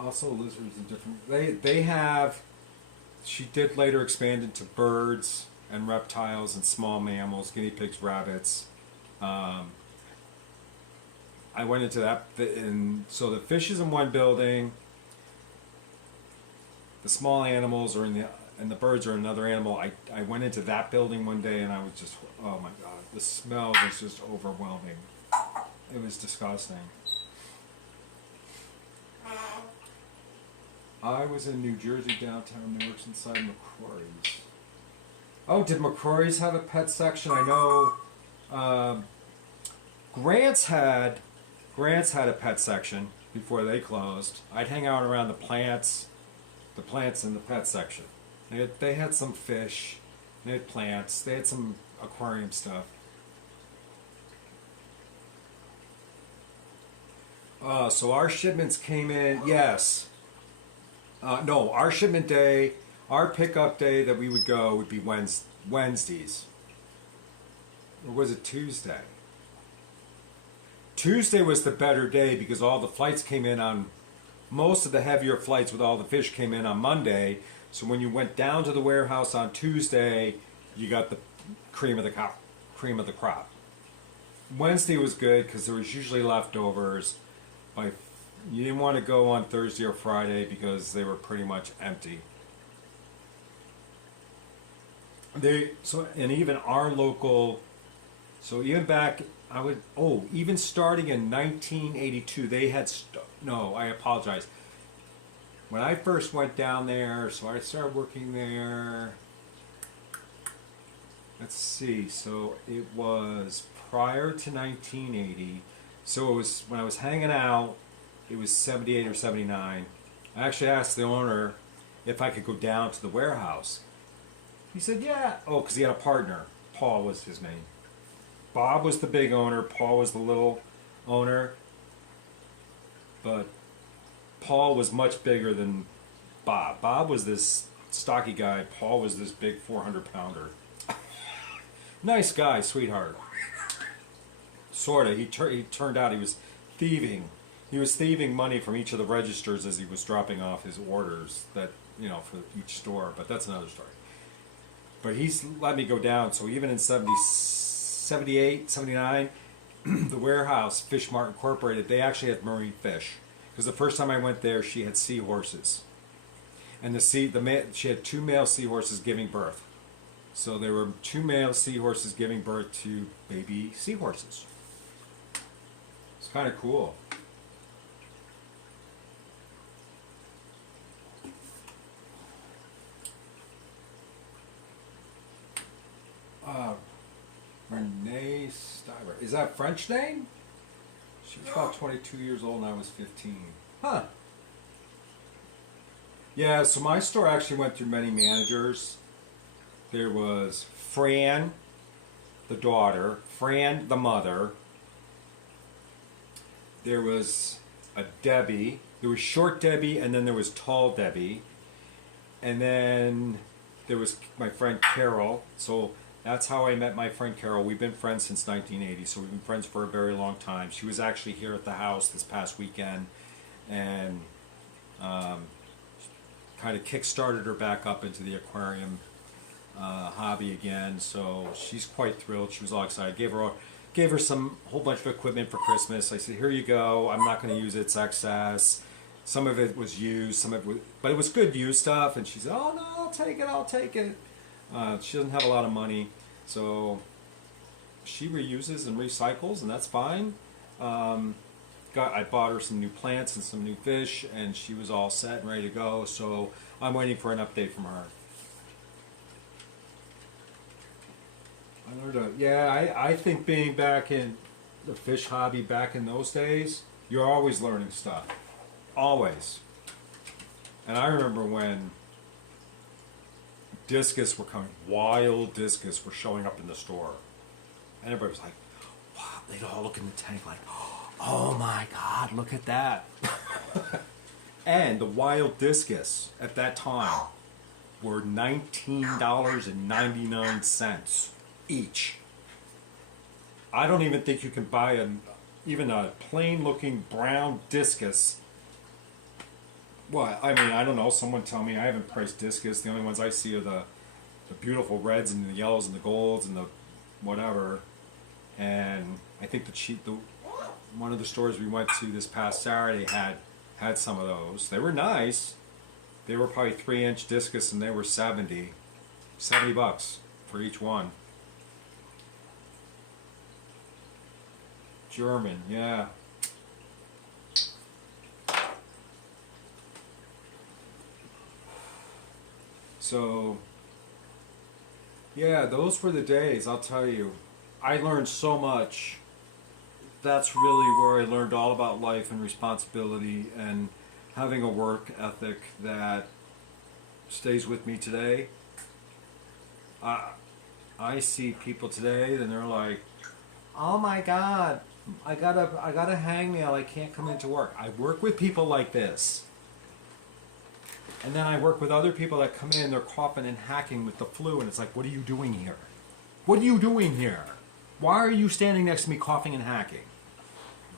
Also, lizards are different. They have. She did later expand into birds and reptiles and small mammals, guinea pigs, rabbits. I went into that, so the fish is in one building. The small animals are and the birds are another animal. I went into that building one day, and I was just, oh my God, the smell was just overwhelming. It was disgusting. I was in New Jersey, downtown Newark, inside McCrory's. Oh, did McCrory's have a pet section? I know Grant's had a pet section before they closed. I'd hang out around the plants in the pet section. They had some fish, they had plants, they had some aquarium stuff. So our shipments came in, yes. No, our shipment day, our pickup day that we would go would be Wednesdays. Or was it Tuesday? Tuesday was the better day because all the flights came in on, most of the heavier flights with all the fish came in on Monday. So when you went down to the warehouse on Tuesday, you got the cream of the crop. Wednesday was good because there was usually leftovers. You didn't want to go on Thursday or Friday because they were pretty much empty. And even our local, so even back, even starting in 1982, they had, no, I apologize. When I first went down there, so I started working there, let's see, so it was prior to 1980, so it was, when I was hanging out, it was 78 or 79. I actually asked the owner if I could go down to the warehouse. He said, yeah. Oh, because he had a partner. Paul was his name. Bob was the big owner. Paul was the little owner. But Paul was much bigger than Bob. Bob was this stocky guy. Paul was this big 400-pounder. Nice guy, sweetheart. Sorta. He turned out he was thieving. He was thieving money from each of the registers as he was dropping off his orders that, for each store. But that's another story. But he's let me go down. So even in 78, 79, the warehouse, Fish Mart Incorporated, they actually had marine fish. Because the first time I went there, she had seahorses. And she had 2 male seahorses giving birth. So there were 2 male seahorses giving birth to baby seahorses. It's kind of cool. Renee Is that a French name? She was about 22 years old and I was 15. Huh. Yeah, so my store actually went through many managers. There was Fran, the daughter, Fran, the mother. There was a Debbie. There was Short Debbie, and then there was Tall Debbie. And then there was my friend Carol. So that's how I met my friend Carol. We've been friends since 1980, so we've been friends for a very long time. She was actually here at the house this past weekend, and kind of kick-started her back up into the aquarium hobby again. So she's quite thrilled. She was all excited. Gave her some whole bunch of equipment for Christmas. I said, "Here you go. I'm not going to use it. It's excess." Some of it was used, some of it was, but it was good used stuff. And she said, "Oh no, I'll take it. I'll take it." She doesn't have a lot of money, so she reuses and recycles, and that's fine. I bought her some new plants and some new fish, and she was all set and ready to go. So I'm waiting for an update from her. I think being back in the fish hobby back in those days, you're always learning stuff. Always. And I remember when discus were coming, wild discus were showing up in the store. And everybody was like, wow, they'd all look in the tank like, oh my God, look at that. And the wild discus at that time were $19.99 each. I don't even think you can buy even a plain looking brown discus. Well, I mean, I don't know. Someone tell me. I haven't priced discus. The only ones I see are the beautiful reds and the yellows and the golds and the whatever. And I think one of the stores we went to this past Saturday had some of those. They were nice. They were probably 3-inch discus, and they were $70 for each one. German, yeah. So, yeah, those were the days, I'll tell you. I learned so much. That's really where I learned all about life and responsibility and having a work ethic that stays with me today. I see people today and they're like, oh my God, I got a hangnail, I can't come into work. I work with people like this. And then I work with other people that come in, they're coughing and hacking with the flu, and it's like, what are you doing here? What are you doing here? Why are you standing next to me coughing and hacking?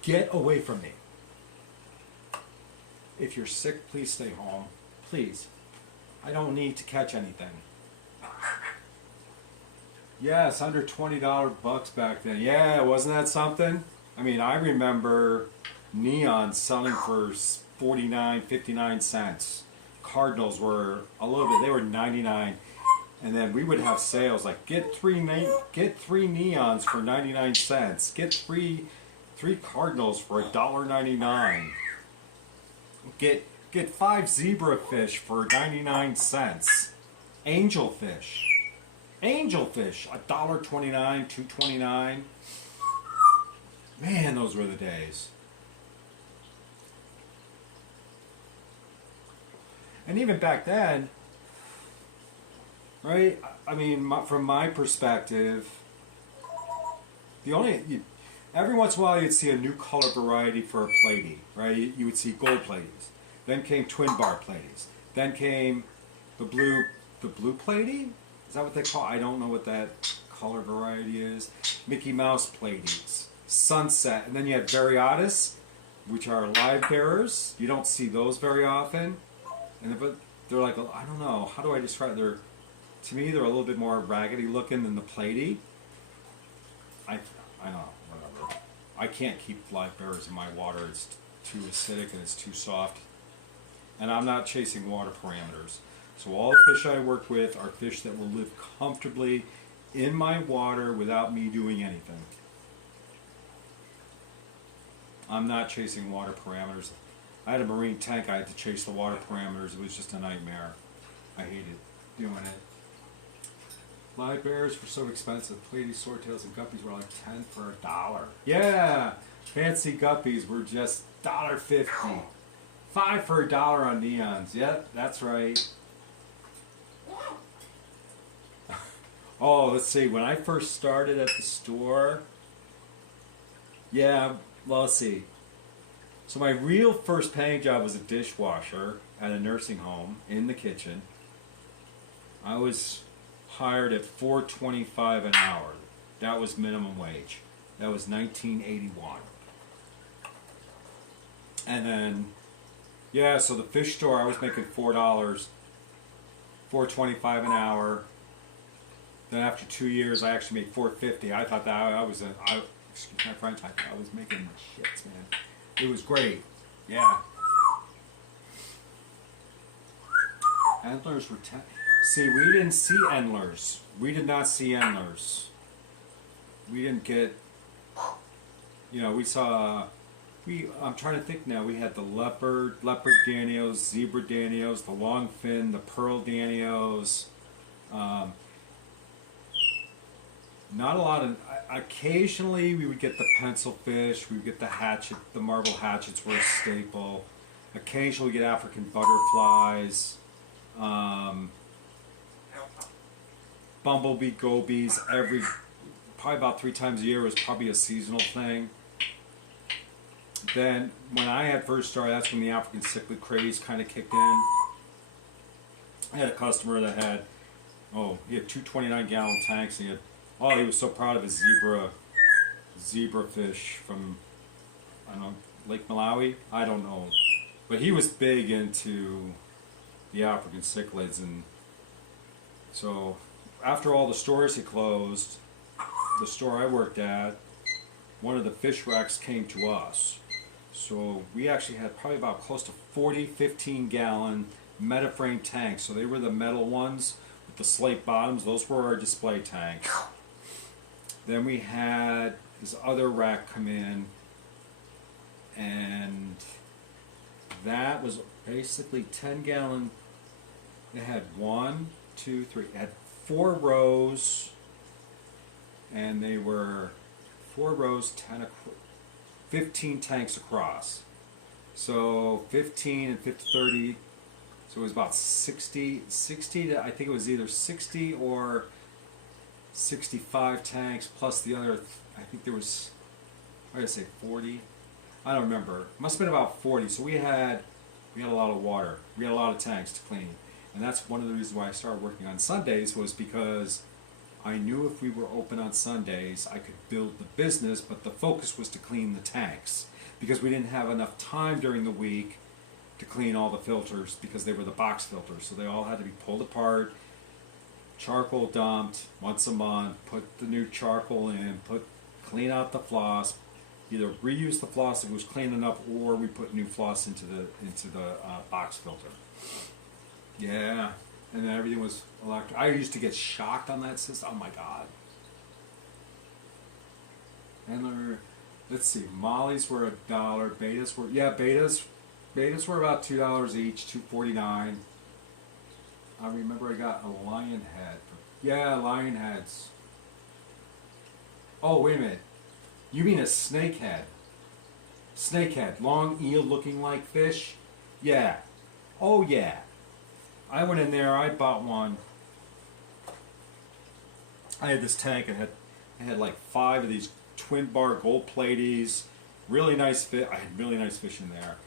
Get away from me. If you're sick, please stay home. Please. I don't need to catch anything. Yes, under $20 back then. Yeah, wasn't that something? I mean, I remember neon selling for 49, 59 cents. Cardinals were a little bit, they were 99. And then we would have sales like get three neons for 99 cents. Get three cardinals for $1.99. Get 5 zebrafish for 99 cents. Angelfish, $1.29, $2.29. Man, those were the days. And even back then, right? I mean, from my perspective, every once in a while you'd see a new color variety for a platy, right? You would see gold platies. Then came twin bar platies. Then came the blue platy? Is that what they call it? I don't know what that color variety is. Mickey Mouse platies. Sunset. And then you have Variatus, which are live bearers. You don't see those very often. But they're like, I don't know, how do I describe it? To me, they're a little bit more raggedy looking than the platy. I don't know, whatever. I can't keep live bearers in my water. It's too acidic and it's too soft. And I'm not chasing water parameters. So all the fish I work with are fish that will live comfortably in my water without me doing anything. I'm not chasing water parameters. I had a marine tank, I had to chase the water parameters. It was just a nightmare. I hated doing it. Live bears were so expensive. Pleiades, swordtails, and guppies were like 10 for $1. Yeah, fancy guppies were just $1.50. 5 for $1 on neons. Yep, that's right. Oh, let's see. When I first started at the store, yeah, well, let's see. So my real first paying job was a dishwasher at a nursing home in the kitchen. I was hired at $4.25 an hour. That was minimum wage. That was 1981. And then, yeah, so the fish store, I was making $4, $4.25 an hour. Then after 2 years, I actually made $4.50. I thought that excuse my French, I thought I was making shits, man. It was great. Yeah. Antlers were See, we didn't see endlers. We did not see endlers. We didn't get, we saw, I'm trying to think now, we had the leopard danios, zebra danios, the long fin, the pearl danios. Not a lot of, occasionally we would get the pencil fish, we would get the hatchet, the marble hatchets were a staple. Occasionally we get African butterflies, bumblebee gobies, probably about 3 times a year was probably a seasonal thing. Then when I had first started, that's when the African cichlid craze kind of kicked in. I had a customer that had, he had 2 29-gallon tanks, and he was so proud of his zebra fish from, I don't know, Lake Malawi? I don't know. But he was big into the African cichlids, and so after all the stores had closed, the store I worked at, one of the fish racks came to us. So we actually had probably about close to 40 15-gallon metaframe tanks. So they were the metal ones with the slate bottoms. Those were our display tanks. Then we had this other rack come in, and that was basically 10-gallon. It had 1, 2, 3. It had 4 rows, and they were 4 rows, 15 tanks across. So 15 and 50, 30. So it was about 60 to, I think it was either 60 or 65 tanks plus the other, I think there was, I gotta say 40. I don't remember. It must have been about 40. So we had a lot of water. We had a lot of tanks to clean. And that's one of the reasons why I started working on Sundays, was because I knew if we were open on Sundays, I could build the business, but the focus was to clean the tanks, because we didn't have enough time during the week to clean all the filters, because they were the box filters. So they all had to be pulled apart, charcoal dumped once a month, put the new charcoal in, clean out the floss, either reuse the floss if it was clean enough, or we put new floss into the box filter. Yeah, and then everything was electric. I used to get shocked on that system. Oh my god. And let's see, mollies were $1. Betas were, betas were about $2 each, $2.49. I remember I got a lion head. Yeah, lion heads. Oh, wait a minute. You mean a snakehead? Snakehead, long eel looking like fish? Yeah. Oh yeah. I went in there, I bought one. I had this tank, it had like 5 of these twin bar gold platies, really nice fish. I had really nice fish in there.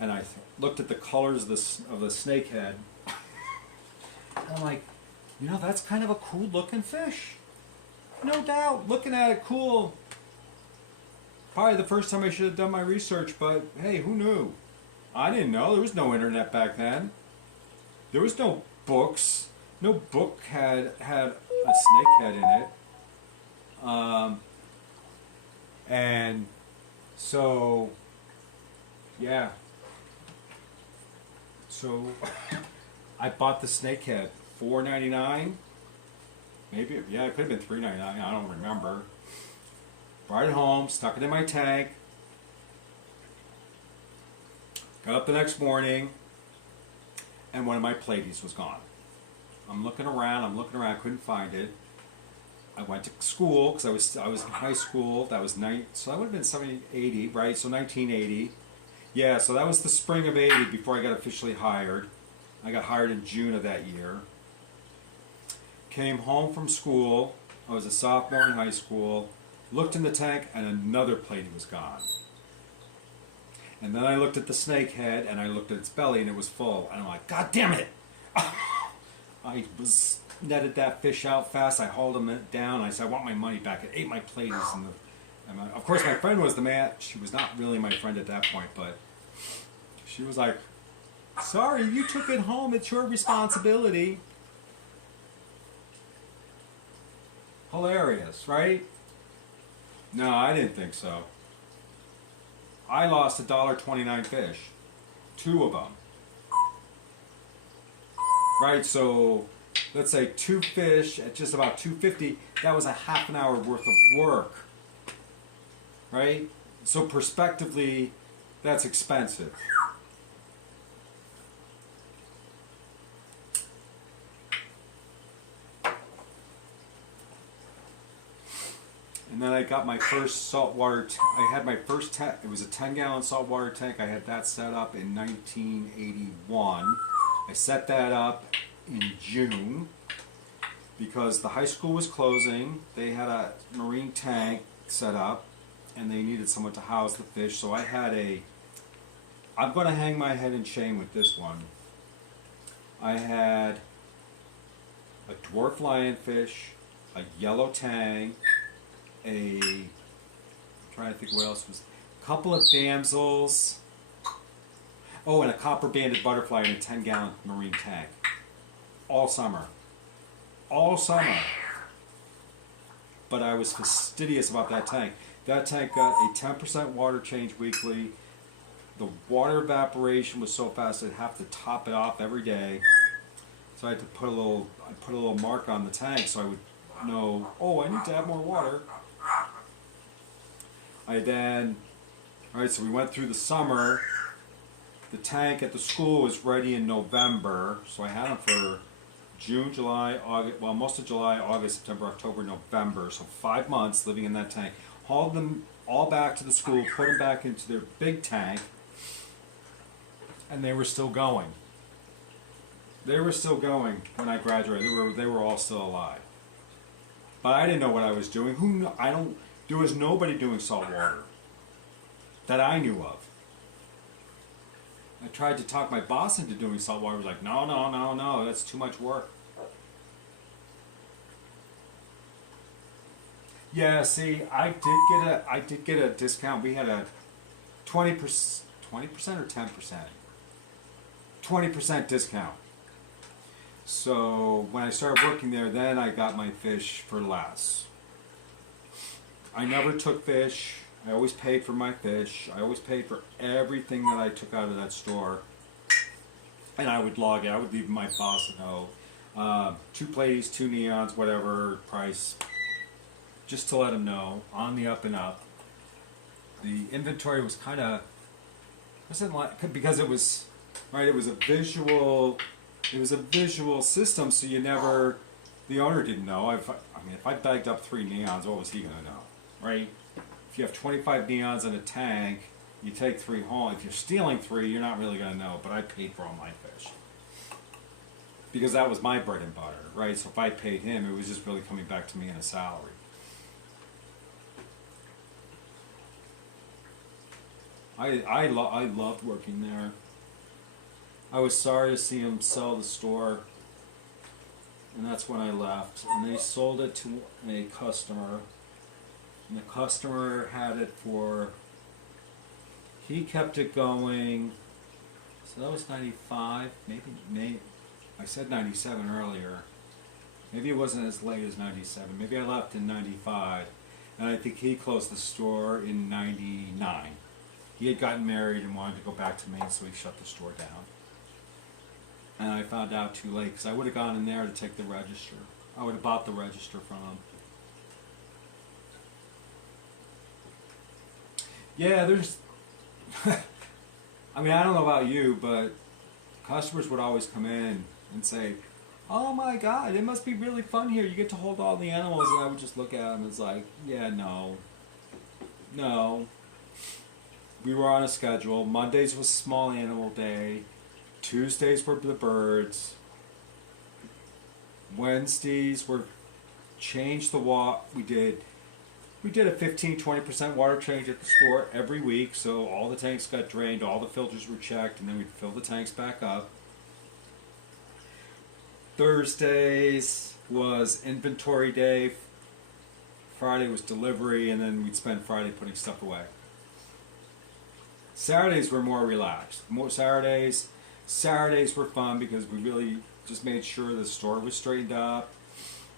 And I looked at the colors of the snakehead. I'm like, that's kind of a cool looking fish. No doubt, looking at it, cool. Probably the first time I should have done my research, but hey, who knew? I didn't know. There was no internet back then. There was no books. No book had a snakehead in it. And so, yeah. So I bought the snakehead, $4.99. Maybe, yeah, it could have been $3.99. I don't remember. Brought it home, stuck it in my tank. Got up the next morning, and one of my platies was gone. I'm looking around, I couldn't find it. I went to school because I was in high school. That was so that would have been 80, right? So 1980. Yeah, so that was the spring of 80 before I got officially hired. I got hired in June of that year. Came home from school. I was a sophomore in high school. Looked in the tank and another plate was gone. And then I looked at the snake head and I looked at its belly and it was full. And I'm like, God damn it! I netted that fish out fast. I hauled him down. I said, I want my money back. It ate my platers. Of course, my friend was the man. She was not really my friend at that point, but she was like, sorry, you took it home. It's your responsibility. Hilarious, right? No, I didn't think so. I lost $1.29 fish. 2 of them. Right, so let's say 2 fish at just about $2.50. That was a half an hour worth of work. Right? So prospectively, that's expensive. And then I got my first saltwater. I had my first tank. It was a 10-gallon saltwater tank. I had that set up in 1981. I set that up in June because the high school was closing. They had a marine tank set up and they needed someone to house the fish. So I had I'm going to hang my head in shame with this one. I had a dwarf lionfish, a yellow tang, I'm trying to think what else was, a couple of damsels, oh, and a copper banded butterfly in a 10-gallon marine tank. All summer. All summer. But I was fastidious about that tank. That tank got a 10% water change weekly. The water evaporation was so fast I'd have to top it off every day. So I had to put a little mark on the tank so I would know, oh, I need to add more water. Alright, so we went through the summer. The tank at the school was ready in November, so I had them for June, July, August, well, most of July, August, September, October, November, so 5 months living in that tank. Hauled them all back to the school, put them back into their big tank, and they were still going. They were still going when I graduated. They were all still alive. But I didn't know what I was doing. There was nobody doing salt water that I knew of. I tried to talk my boss into doing salt water. He was like, no, that's too much work. Yeah, see, I did get a discount. We had a 20% or 10%? 20% discount. So when I started working there, then I got my fish for less. I never took fish. I always paid for my fish. I always paid for everything that I took out of that store. And I would log it. I would leave my boss a note. 2 platies, 2 neons, whatever price. Just to let him know. On the up and up. The inventory was kind of... wasn't like... because it was... right, it was a visual... It was a visual system, so you never... The owner didn't know. If I bagged up 3 neons, what was he going to know? Right? If you have 25 neons in a tank, you take 3 home. If you're stealing 3, you're not really going to know, but I paid for all my fish. Because that was my bread and butter, right? So if I paid him, it was just really coming back to me in a salary. I loved working there. I was sorry to see him sell the store, and that's when I left. And they sold it to a customer. And the customer had it for, he kept it going, so that was 95, maybe, I said 97 earlier. Maybe it wasn't as late as 97, maybe I left in 95, and I think he closed the store in 99. He had gotten married and wanted to go back to Maine, so he shut the store down. And I found out too late, because I would have gone in there to take the register. I would have bought the register from him. Yeah, there's... I mean, I don't know about you, but customers would always come in and say, oh my god, it must be really fun here. You get to hold all the animals. And I would just look at them and it's like, yeah, no. No. We were on a schedule. Mondays was small animal day. Tuesdays were the birds. Wednesdays were change the walk. We did a 15-20% water change at the store every week, so all the tanks got drained, all the filters were checked, and then we'd fill the tanks back up. Thursdays was inventory day. Friday was delivery, and then we'd spend Friday putting stuff away. Saturdays were more relaxed. Saturdays were fun because we really just made sure the store was straightened up.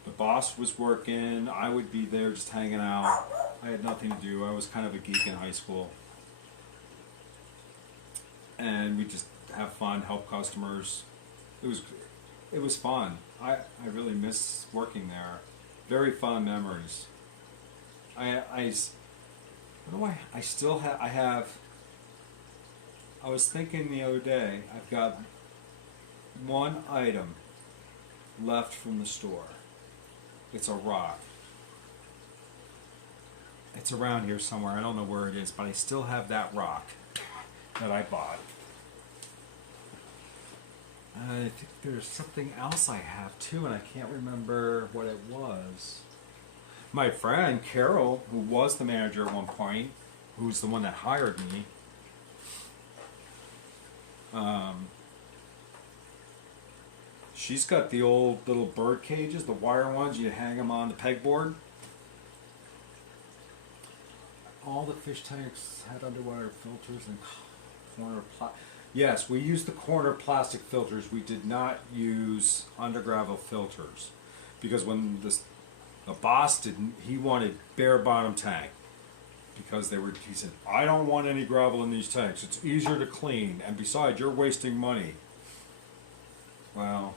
The boss was working. I would be there just hanging out. I had nothing to do. I was kind of a geek in high school. And we just have fun, help customers. It was fun. I really miss working there. Very fond memories. I was thinking the other day, I've got one item left from the store. It's a rock. It's around here somewhere. I don't know where it is, but I still have that rock that I bought. I think there's something else I have too, and I can't remember what it was. My friend Carol, who was the manager at one point, who's the one that hired me, she's got the old little bird cages, the wire ones, you hang them on the pegboard. All the fish tanks had underwater filters and corner plastic. Yes, we used the corner plastic filters. We did not use undergravel filters because when the boss didn't, he wanted bare bottom tank because he said, I don't want any gravel in these tanks. It's easier to clean, and besides, you're wasting money. Well,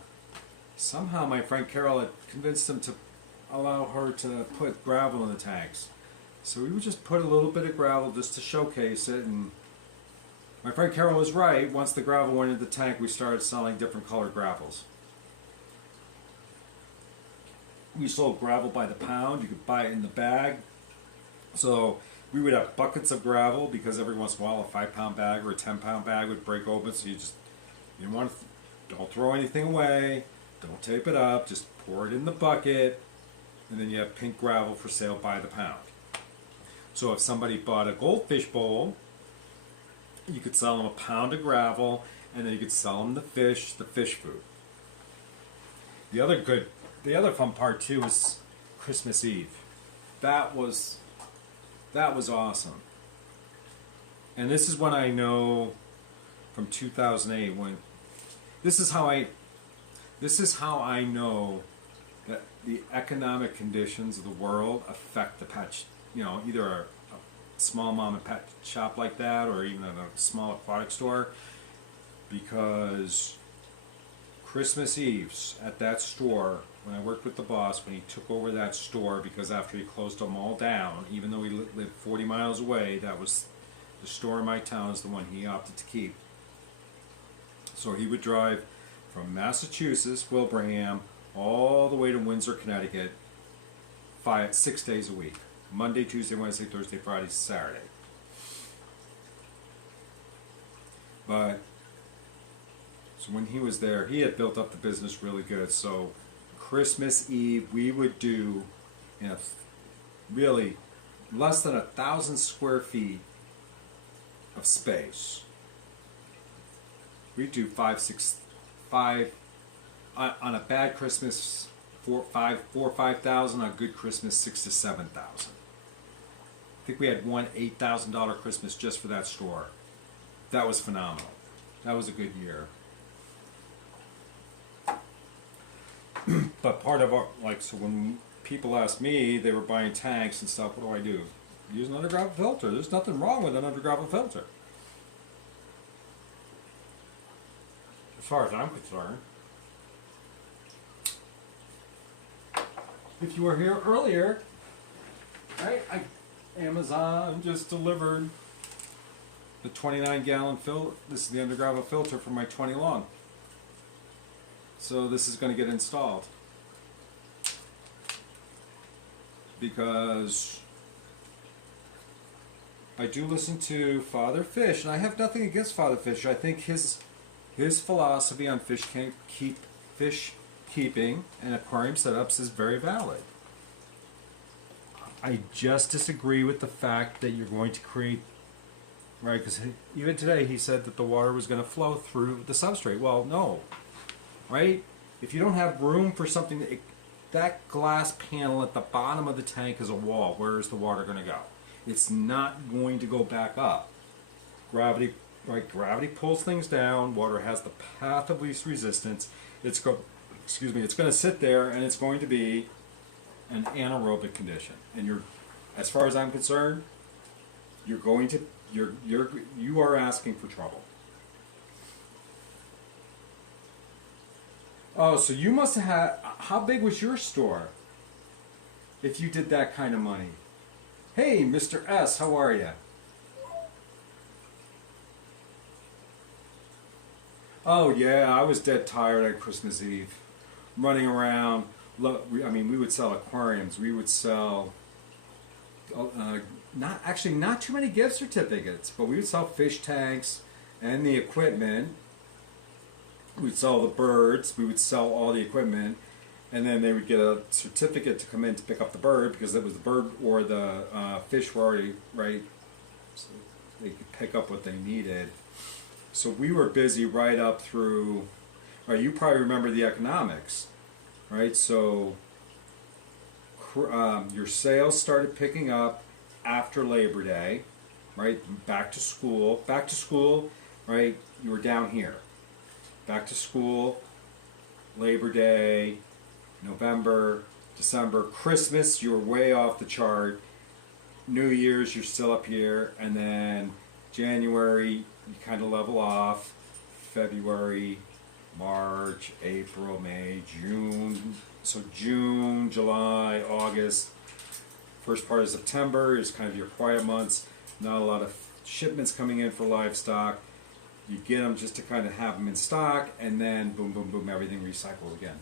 somehow my friend Carol had convinced him to allow her to put gravel in the tanks. So we would just put a little bit of gravel just to showcase it, and my friend Carol was right. Once the gravel went into the tank, we started selling different colored gravels. We sold gravel by the pound. You could buy it in the bag. So we would have buckets of gravel because every once in a while a 5-pound bag or a 10-pound bag would break open. So don't throw anything away. Don't tape it up. Just pour it in the bucket. And then you have pink gravel for sale by the pound. So if somebody bought a goldfish bowl, you could sell them a pound of gravel, and then you could sell them the fish food. The other fun part too was Christmas Eve. That was awesome. And this is when I know from 2008 when this is how I know that the economic conditions of the world affect the pet. Either a small mom and pet shop like that or even a small aquatic store, because Christmas Eves at that store, when I worked with the boss, when he took over that store, because after he closed them all down, even though he lived 40 miles away, that was the store in my town is the one he opted to keep. So he would drive from Massachusetts, Wilbraham, all the way to Windsor, Connecticut, 6 days a week. Monday, Tuesday, Wednesday, Thursday, Friday, Saturday. But, so when he was there, he had built up the business really good. So Christmas Eve, we would do really less than 1,000 square feet of space. We'd do 5 on a bad Christmas, 4 or 5,000. On a good Christmas, 6,000 to 7,000. I think we had one $8,000 Christmas just for that store. That was phenomenal. That was a good year. But part of so when people ask me, they were buying tanks and stuff, what do? Use an undergravel filter. There's nothing wrong with an undergravel filter. As far as I'm concerned. If you were here earlier, right? Amazon just delivered the 29-gallon filter. This is the undergravel filter for my 20 long. So this is going to get installed. Because I do listen to Father Fish, and I have nothing against Father Fish. I think his philosophy on fish keeping and aquarium setups is very valid. I just disagree with the fact that you're going to create, right, because even today he said that the water was going to flow through the substrate. Well, no, right? If you don't have room for something, that glass panel at the bottom of the tank is a wall. Where is the water going to go? It's not going to go back up. Gravity, right? Gravity pulls things down. Water has the path of least resistance. It's going to sit there, and it's going to be an anaerobic condition. And you're, as far as I'm concerned, you are asking for trouble. Oh, so you must have had, how big was your store if you did that kind of money? Hey, Mr. S, how are you? Oh yeah, I was dead tired on Christmas Eve. Running around, we would sell aquariums, we would sell, not too many gift certificates, but we would sell fish tanks and the equipment. We'd sell the birds, we would sell all the equipment, and then they would get a certificate to come in to pick up the bird, because it was the bird or the fish were already, right, so they could pick up what they needed. So we were busy right up through, right, you probably remember the economics, right? So your sales started picking up after Labor Day, right? Back to school, right? You were down here. Back to school, Labor Day, November, December, Christmas, you were way off the chart. New Year's, you're still up here, and then January, you kind of level off. February, March, April, May, June. So June, July, August, first part of September is kind of your quiet months. Not a lot of shipments coming in for livestock. You get them just to kind of have them in stock, and then boom, boom, boom, everything recycles again.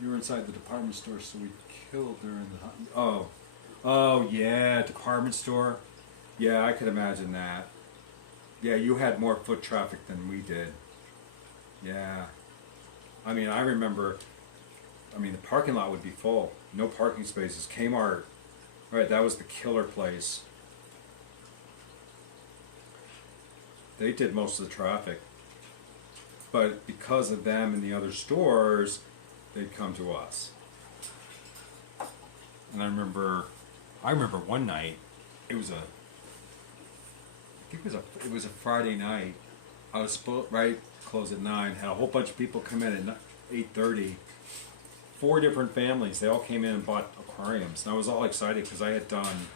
You were inside the department store, so we killed during the... Oh yeah, department store. Yeah, I could imagine that. Yeah, you had more foot traffic than we did. Yeah. I mean, I remember, the parking lot would be full. No parking spaces. Kmart. Right, that was the killer place. They did most of the traffic. But because of them and the other stores, they'd come to us. And I remember one night, it was a Friday night. I was supposed, right, close at 9, had a whole bunch of people come in at 8:30. 4 different families, they all came in and bought aquariums. And I was all excited because I had done,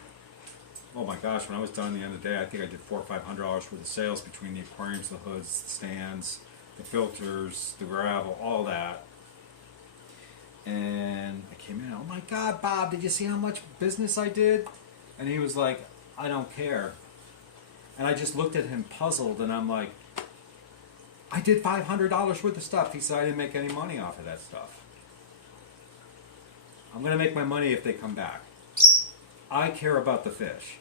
oh my gosh, when I was done at the end of the day, I think I did $400 or $500 worth of sales between the aquariums, the hoods, the stands, the filters, the gravel, all that. And I came in, oh my God, Bob, did you see how much business I did? And he was like, I don't care. And I just looked at him puzzled, and I'm like, I did $500 worth of stuff. He said, I didn't make any money off of that stuff. I'm going to make my money if they come back. I care about the fish.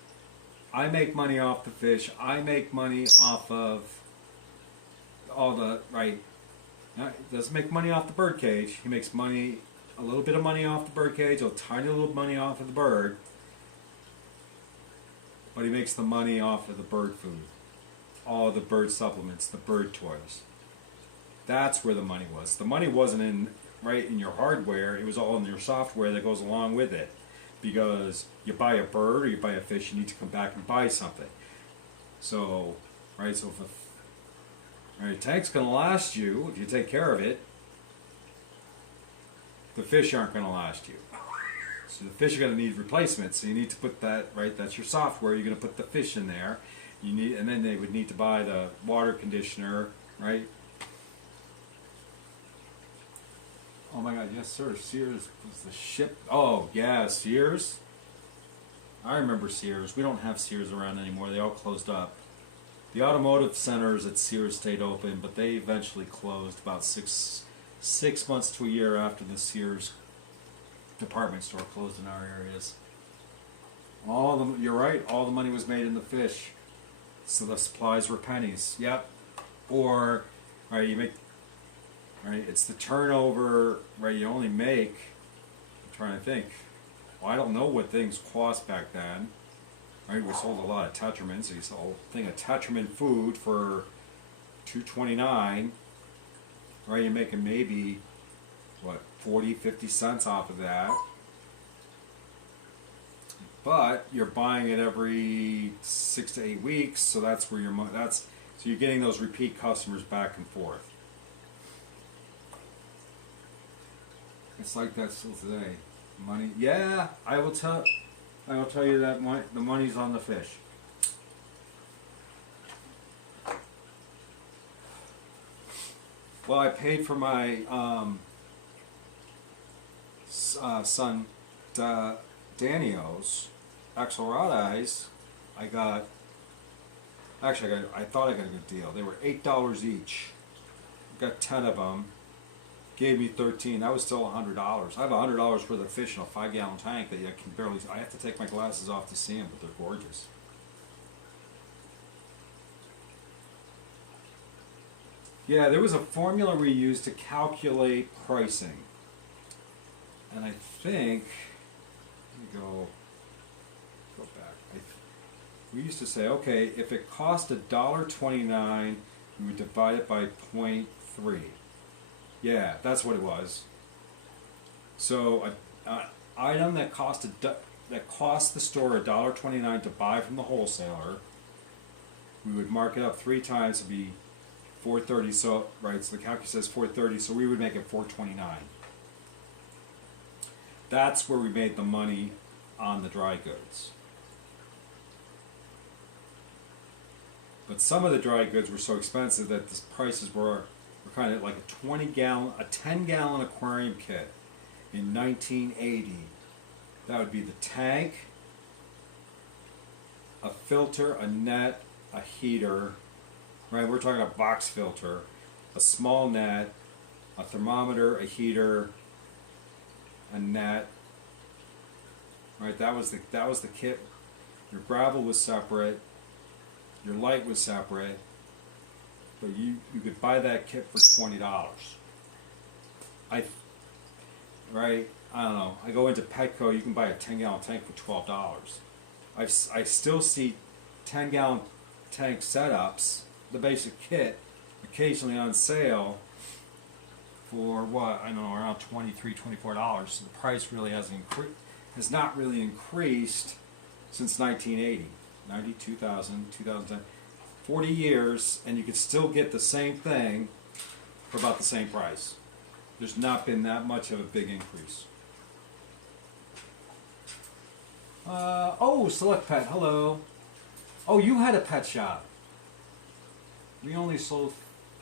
I make money off the fish. I make money off of all the, right, he doesn't make money off the bird cage. He makes money, a little bit of money off the bird cage, a tiny little money off of the bird, but he makes the money off of the bird food, all the bird supplements, the bird toys. That's where the money was. The money wasn't in your hardware, it was all in your software that goes along with it. Because you buy a bird or you buy a fish, you need to come back and buy something. So, right, so if a tank's going to last you, if you take care of it, the fish aren't going to last you. So the fish are going to need replacements, so you need to put that, right, that's your software, you're going to put the fish in there, and then they would need to buy the water conditioner, right? Oh my God, yes sir, Sears was the ship. Oh yeah, Sears. I remember Sears. We don't have Sears around anymore. They all closed up. The automotive centers at Sears stayed open, but they eventually closed about six months to a year after the Sears department store closed in our areas. You're right, all the money was made in the fish. So the supplies were pennies. Yep. Or, right, it's the turnover, right, you only make, I'm trying to think, well, I don't know what things cost back then. Right, we sold a lot of Tetramins. So you sold a thing of Tetramin food for $2.29. Right, you're making maybe, what, 40, 50 cents off of that. But you're buying it every 6 to 8 weeks, so that's where your money. So you're getting those repeat customers back and forth. It's like that still today. Money, yeah, I will tell you that the money's on the fish. Well, I paid for my son Danio's Axelrod eyes. I thought I got a good deal. They were $8 each. Got 10 of them. Gave me 13. That was still $100. I have $100 worth of fish in a 5-gallon tank that I can barely. I have to take my glasses off to see them, but they're gorgeous. Yeah, there was a formula we used to calculate pricing, and I think go back. We used to say, okay, if it cost $1.29, we would divide it by 0.3. Yeah, that's what it was. So an item that cost the store $1.29 to buy from the wholesaler, we would mark it up 3 times to be $4.30. So right, so the calculus says $4.30, so we would make it $4.29. That's where we made the money on the dry goods. But some of the dry goods were so expensive that the prices were kind of like a 10-gallon aquarium kit in 1980. That would be the tank, a filter, a net, a heater, right? We're talking about a box filter, a small net, a thermometer, a heater, a net. Right? That was the kit. Your gravel was separate. Your light was separate. But you could buy that kit for $20. I don't know. I go into Petco. You can buy a 10-gallon tank for $12. I still see 10-gallon tank setups, the basic kit, occasionally on sale for what, I don't know, around $23, $24. So the price really has not really increased since 1980, 90, 2000, 2010. 40 years, and you can still get the same thing for about the same price. There's not been that much of a big increase. Oh, Select Pet, hello. Oh, you had a pet shop. We only sold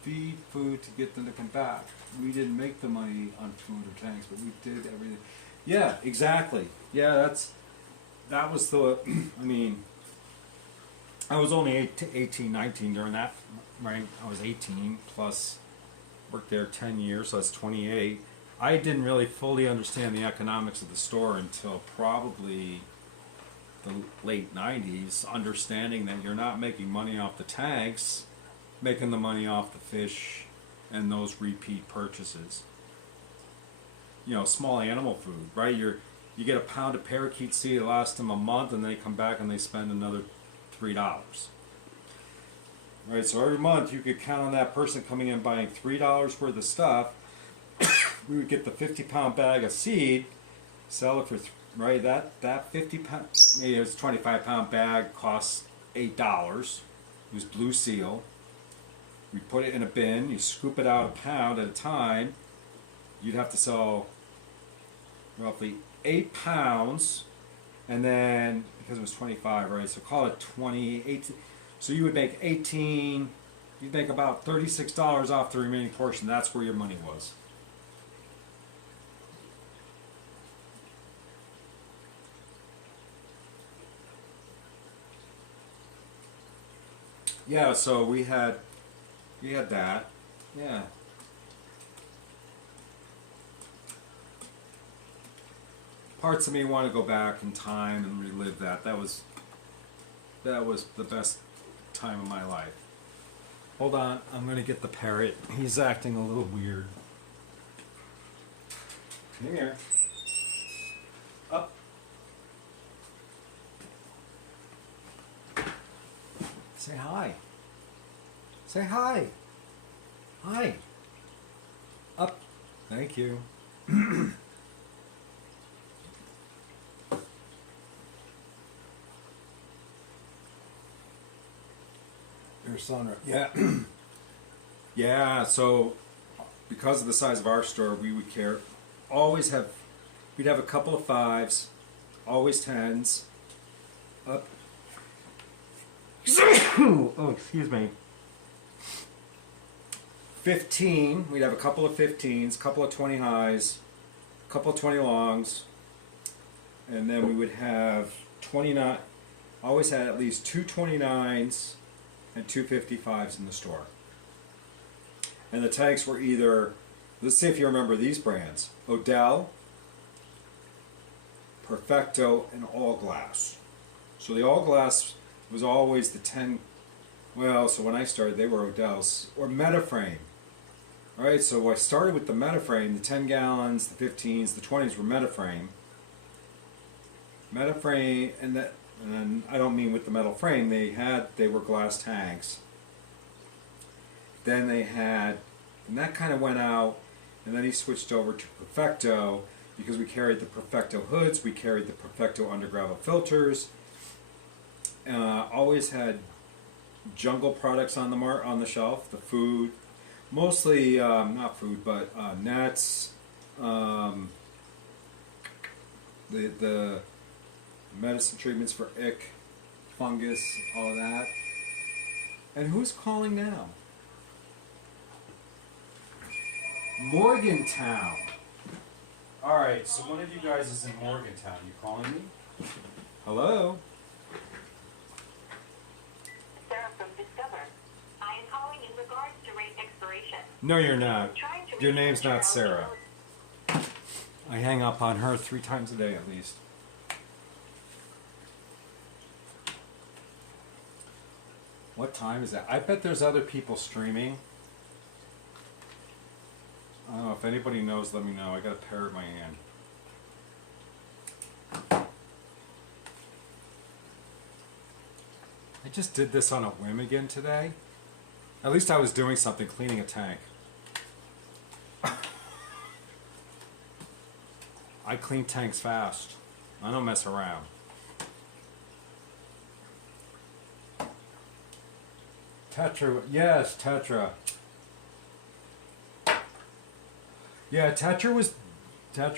feed food to get them to come back. We didn't make the money on food or tanks, but we did everything. Yeah, exactly. Yeah, that was the, I mean, I was only 18, 19 during that, right? I was 18 plus worked there 10 years, so that's 28. I didn't really fully understand the economics of the store until probably the late 90s, understanding that you're not making money off the tanks, making the money off the fish and those repeat purchases. You know, small animal food, right? You get a pound of parakeet seed, it lasts them a month, and they come back and they spend another $3. Right, so every month you could count on that person coming in buying $3 worth of stuff. We would get the 50-pound bag of seed, sell it for right, that 50-pound, maybe it was a 25-pound bag, costs $8. It was Blue Seal. We put it in a bin, you scoop it out a pound at a time. You'd have to sell roughly 8 pounds, and then because it was 25, right? So call it 28. So you would make 18. You'd make about $36 off the remaining portion. That's where your money was. Yeah, so we had that. Yeah. Parts of me want to go back in time and relive that. That was the best time of my life. Hold on, I'm going to get the parrot. He's acting a little weird. Come here. Up. Say hi. Say hi. Hi. Up. Thank you. Your son, yeah. Yeah, so because of the size of our store, we would we'd have a couple of 5s, always 10s, up. Oh, excuse me. 15, we'd have a couple of 15s, a couple of 20 highs, a couple of 20 longs, and then we would have 29, always had at least 2 29s and 2 55s in the store. And the tanks were either, let's see if you remember these brands, Odell, Perfecto, and All Glass. So the All Glass was always the 10, well, so when I started they were Odells, or Metaframe. Alright, so I started with the Metaframe, the 10 gallons, the 15s, the 20s were Metaframe. Metaframe, and I don't mean with the metal frame, they were glass tanks. Then they had, and that kind of went out, and then he switched over to Perfecto, because we carried the Perfecto hoods, we carried the Perfecto undergravel filters. Always had jungle products on the shelf, the food, mostly not food, but nets, the medicine treatments for ick, fungus, all that. And who's calling now? Morgantown. Alright, so one of you guys is in Morgantown. You calling me? Hello? Sarah from Discover. I am calling in regards to rate expiration. No, you're not. Your name's not Sarah. I hang up on her 3 times a day at least. What time is that? I bet there's other people streaming. I don't know, if anybody knows, let me know. I got a parrot in my hand. I just did this on a whim again today. At least I was doing something, cleaning a tank. I clean tanks fast. I don't mess around. Tetra, yes, Tetra. Yeah, Tetra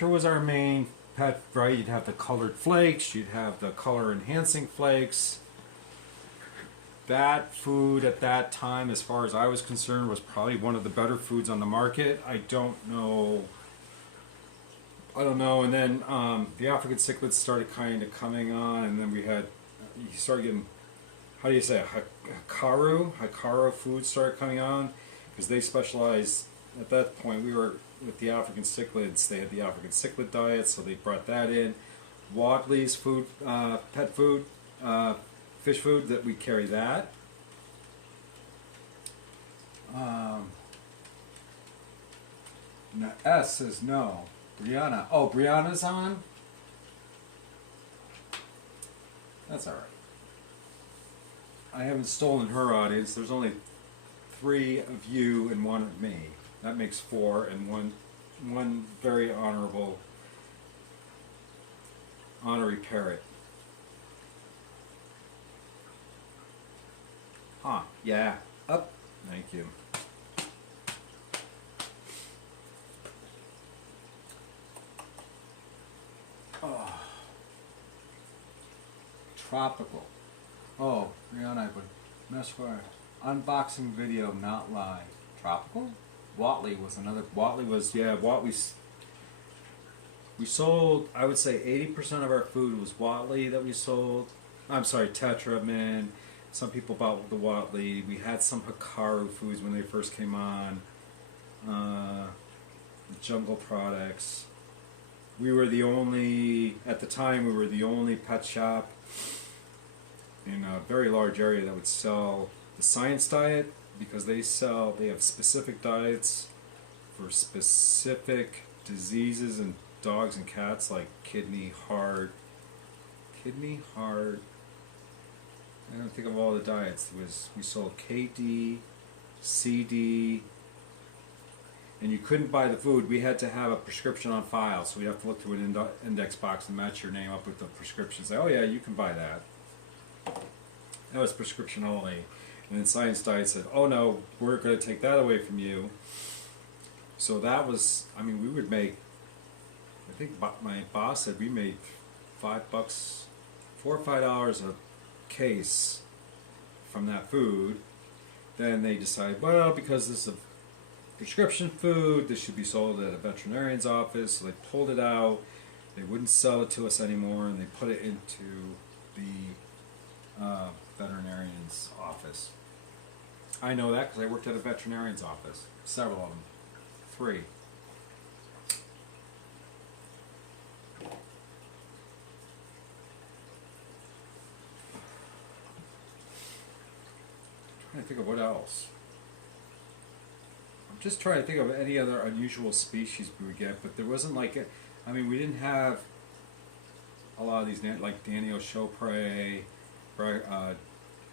was our main pet, right? You'd have the colored flakes, you'd have the color enhancing flakes. That food at that time, as far as I was concerned, was probably one of the better foods on the market. I don't know. And then the African cichlids started kind of coming on, and then you started getting, how do you say it? Hikaru food started coming on, because they specialized, at that point we were with the African cichlids, they had the African cichlid diet, so they brought that in. Wadley's food, pet food, fish food, that we carry that. S says no. Brianna. Oh, Brianna's on? That's alright. I haven't stolen her audience. There's only 3 of you and 1 of me. That makes 4, and one very honorary parrot. Huh, yeah. Up. Thank you. Oh. Tropical. Oh, Brianna, I would mess for unboxing video, not live. Tropical? Watley was another. We sold, I would say 80% of our food was Watley that we sold. I'm sorry, Tetra, man. Some people bought the Watley. We had some Hikaru foods when they first came on. Jungle Products. We were the only, at the time, we were the only pet shop in a very large area that would sell the science diet, because they have specific diets for specific diseases in dogs and cats, like kidney, heart. I don't think of all the diets. We sold KD, CD, and you couldn't buy the food. We had to have a prescription on file, so we'd have to look through an index box and match your name up with the prescription. Say, oh yeah, you can buy that. That was prescription only. And then Science Diet said, oh no, we're going to take that away from you. So that was, I mean, we would make, I think my boss said we made $5, $4 or $5 a case from that food. Then they decided, well, because this is a prescription food, this should be sold at a veterinarian's office. So they pulled it out. They wouldn't sell it to us anymore, and they put it into the veterinarian's office. I know that because I worked at a veterinarian's office. Several of them. 3. Trying to think of what else. I'm just trying to think of any other unusual species we would get, but there wasn't like a, I mean, we didn't have a lot of these, like Danio Chopre,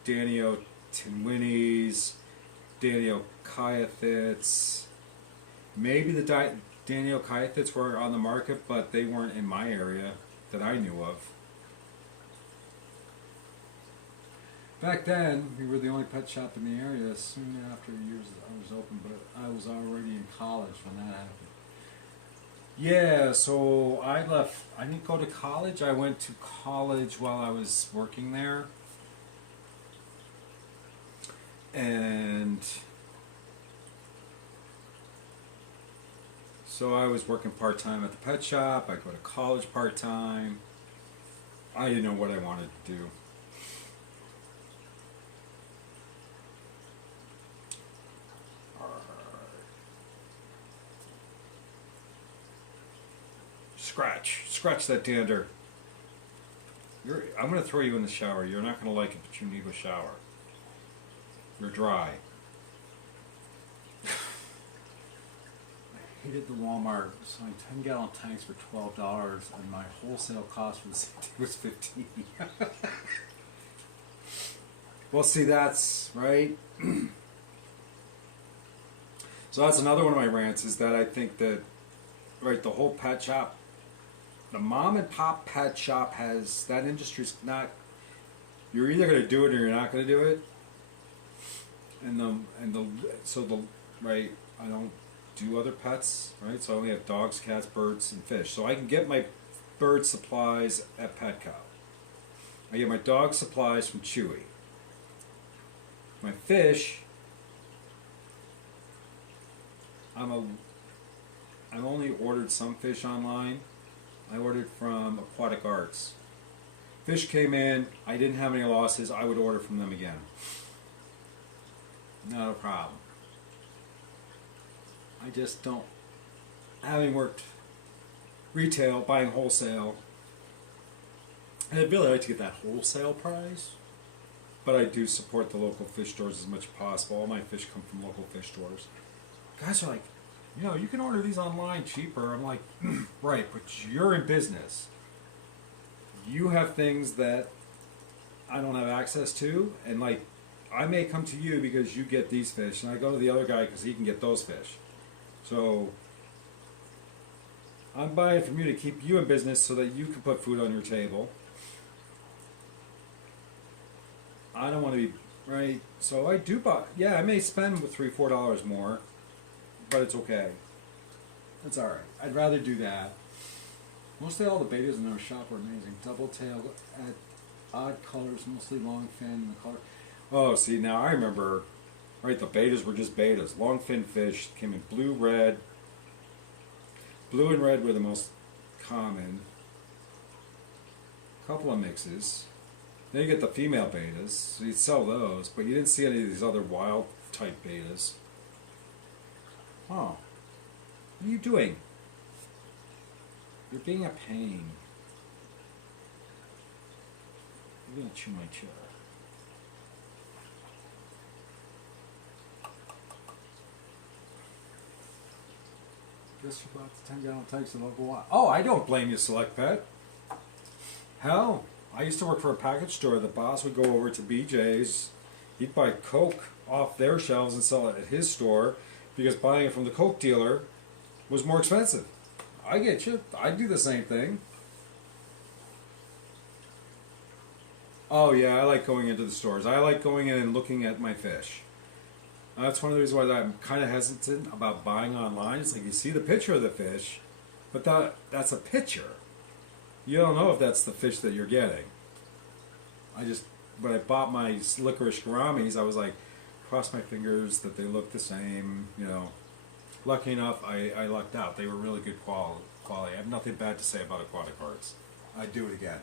Danio Tinwinis, Danio Kyathits. Maybe the Danio Kyathits were on the market, but they weren't in my area that I knew of. Back then, we were the only pet shop in the area. Soon after years I was open, but I was already in college when that happened. Yeah, so I left. I didn't go to college. I went to college while I was working there. And so I was working part-time at the pet shop. I go to college part-time. I didn't know what I wanted to do. Scratch that dander. I'm going to throw you in the shower. You're not going to like it, but you need a shower. You're dry. I hated the Walmart selling 10-gallon tanks for $12, and my wholesale cost was $15. Well, see, that's right. So that's another one of my rants, is that I think that, right, the whole pet shop, the mom and pop pet shop has, that industry's not, you're either going to do it or you're not going to do it. Right, I don't do other pets, right? So I only have dogs, cats, birds, and fish. So I can get my bird supplies at Petco. I get my dog supplies from Chewy. My fish, I've only ordered some fish online. I ordered from Aquatic Arts. Fish came in, I didn't have any losses, I would order from them again. Not a problem. I just don't, having worked retail, buying wholesale, and I'd really like to get that wholesale price, but I do support the local fish stores as much as possible. All my fish come from local fish stores. Guys are like, you know, you can order these online cheaper. I'm like, right, but you're in business. You have things that I don't have access to, and like, I may come to you because you get these fish, and I go to the other guy because he can get those fish. So I'm buying from you to keep you in business so that you can put food on your table. I don't want to be, right? So I do buy, yeah, I may spend $3, $4 more, but it's okay. It's alright. I'd rather do that. Mostly all the betas in our shop are amazing. Double tail, odd colors, mostly long fin, the color. Oh, see, now I remember, right, the betas were just betas. Long fin fish came in blue, red. Blue and red were the most common. A couple of mixes. Then you get the female betas, so you'd sell those, but you didn't see any of these other wild type betas. Oh. What are you doing? You're being a pain. You're gonna chew my chair. Guess you bought the 10-gallon tanks and local water. Oh, I don't blame you, Select Pet. Hell, I used to work for a package store. The boss would go over to BJ's. He'd buy Coke off their shelves and sell it at his store because buying it from the Coke dealer was more expensive. I get you. I do the same thing. Oh yeah, I like going into the stores. I like going in and looking at my fish. That's one of the reasons why I'm kind of hesitant about buying online. It's like you see the picture of the fish, but that's a picture. You don't know if that's the fish that you're getting. When I bought my licorice gouramis, I was like, cross my fingers that they look the same, you know. Lucky enough, I lucked out. They were really good quality. I have nothing bad to say about aquatic arts. I'd do it again.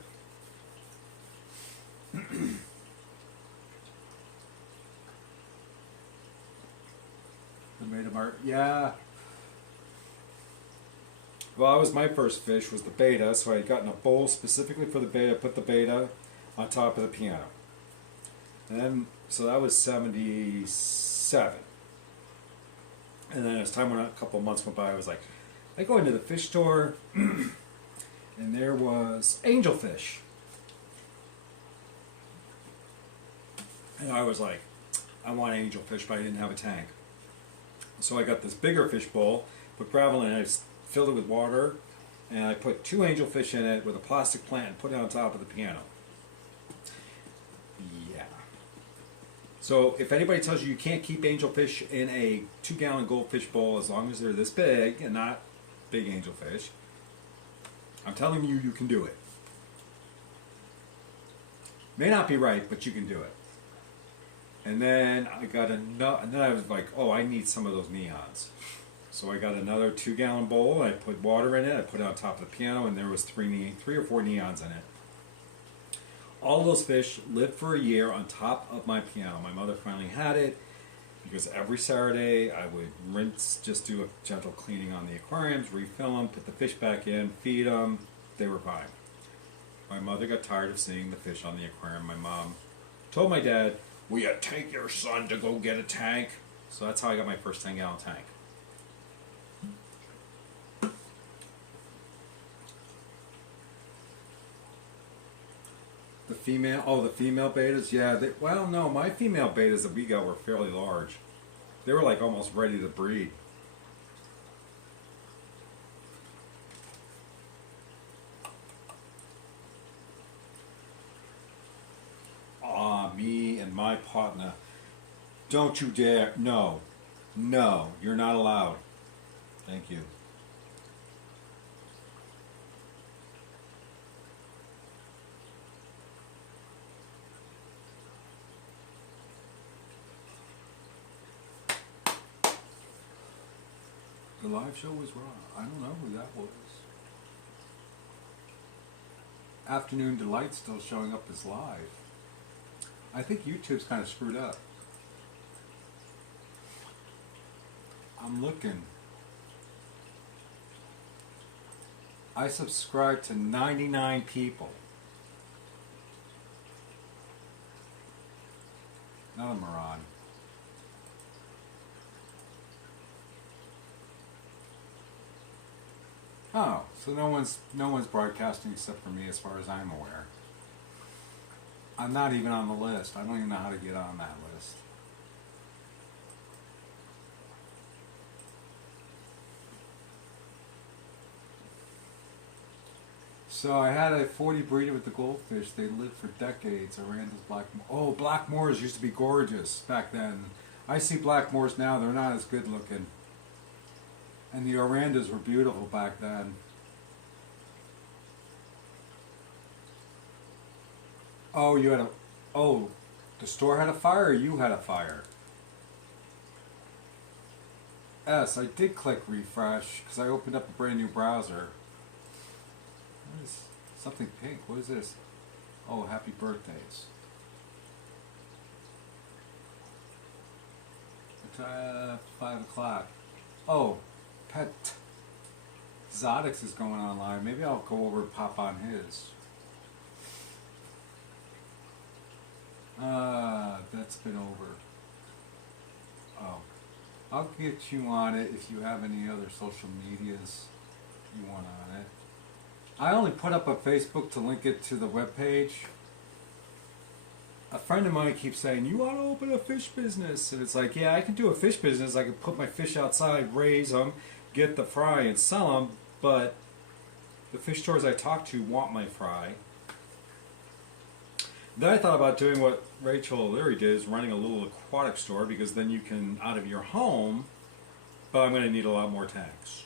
The Beta Mart, yeah. Well, that was my first fish, was the beta, so I had gotten a bowl specifically for the beta, put the beta on top of the piano. And then, so that was 77. And then as time went on, a couple of months went by, I was like, I go into the fish store, and there was angelfish. And I was like, I want angelfish, but I didn't have a tank. So I got this bigger fish bowl, put gravel in it, I filled it with water, and I put 2 angelfish in it with a plastic plant and put it on top of the piano. Yeah. So if anybody tells you you can't keep angelfish in a 2-gallon goldfish bowl as long as they're this big and not big angelfish, I'm telling you, you can do it. May not be right, but you can do it. And then I got another, and then I was like, oh, I need some of those neons. So I got another 2-gallon bowl, I put water in it, I put it on top of the piano, and there was 3 or 4 neons in it. All those fish lived for a year on top of my piano. My mother finally had it, because every Saturday I would rinse, just do a gentle cleaning on the aquariums, refill them, put the fish back in, feed them, they were fine. My mother got tired of seeing the fish on the aquarium. My mom told my dad, will you take your son to go get a tank? So that's how I got my first 10-gallon tank. The female betas, yeah. Well, no, my female betas that we got were fairly large. They were like almost ready to breed. Me and my partner. Don't you dare. No. No, you're not allowed. Thank you. The live show was wrong. I don't know who that was. Afternoon Delight still showing up as live. I think YouTube's kind of screwed up. I'm looking. I subscribe to 99 people. None of them are on. Oh, so no one's broadcasting except for me as far as I'm aware. I'm not even on the list. I don't even know how to get on that list. So I had a 40 breeder with the goldfish. They lived for decades. Aranda's Blackmore. Oh, Blackmores used to be gorgeous back then. I see Blackmores now. They're not as good looking. And the Orandas were beautiful back then. Oh, you had a... Oh, the store had a fire or you had a fire? Yes, I did click refresh because I opened up a brand new browser. What is something pink? What is this? Oh, happy birthdays. 5 o'clock. Oh, Pet Zodix is going online. Maybe I'll go over and pop on his. That's been over. Oh. I'll get you on it if you have any other social medias you want on it. I only put up a Facebook to link it to the webpage. A friend of mine keeps saying, you want to open a fish business? And it's like, yeah, I can do a fish business. I can put my fish outside, raise them, get the fry and sell them, but the fish stores I talk to want my fry. Then I thought about doing what Rachel O'Leary did, is running a little aquatic store, because then you can, out of your home, but I'm going to need a lot more tanks.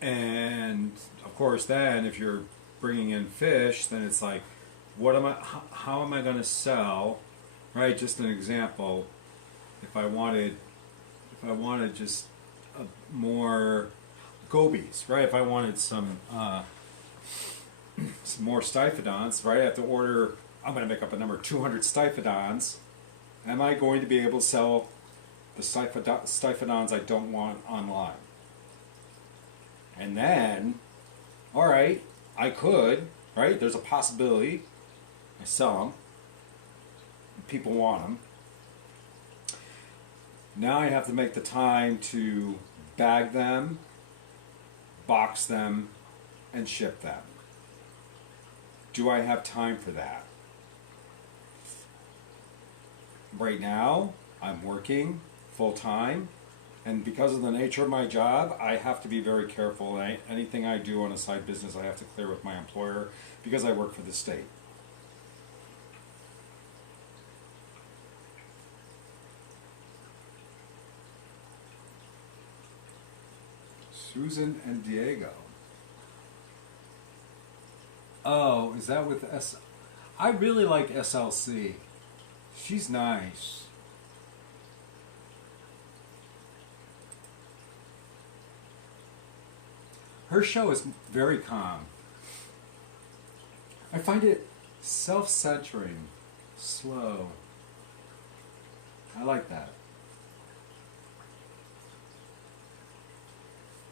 And of course then if you're bringing in fish, then it's like, what am I, how am I going to sell, right? Just an example, if I wanted just more gobies, right? If I wanted some more Stiphodons, right? I have to order, I'm going to make up a number, 200 Stiphodons. Am I going to be able to sell the Stiphodons I don't want online? And then, all right, I could, right? There's a possibility. I sell them. People want them. Now I have to make the time to bag them, box them, and ship them. Do I have time for that? Right now, I'm working full-time, and because of the nature of my job, I have to be very careful. Anything I do on a side business, I have to clear with my employer because I work for the state. Susan and Diego. Oh, is that with S? I really like SLC. She's nice. Her show is very calm. I find it self-centering, slow. I like that.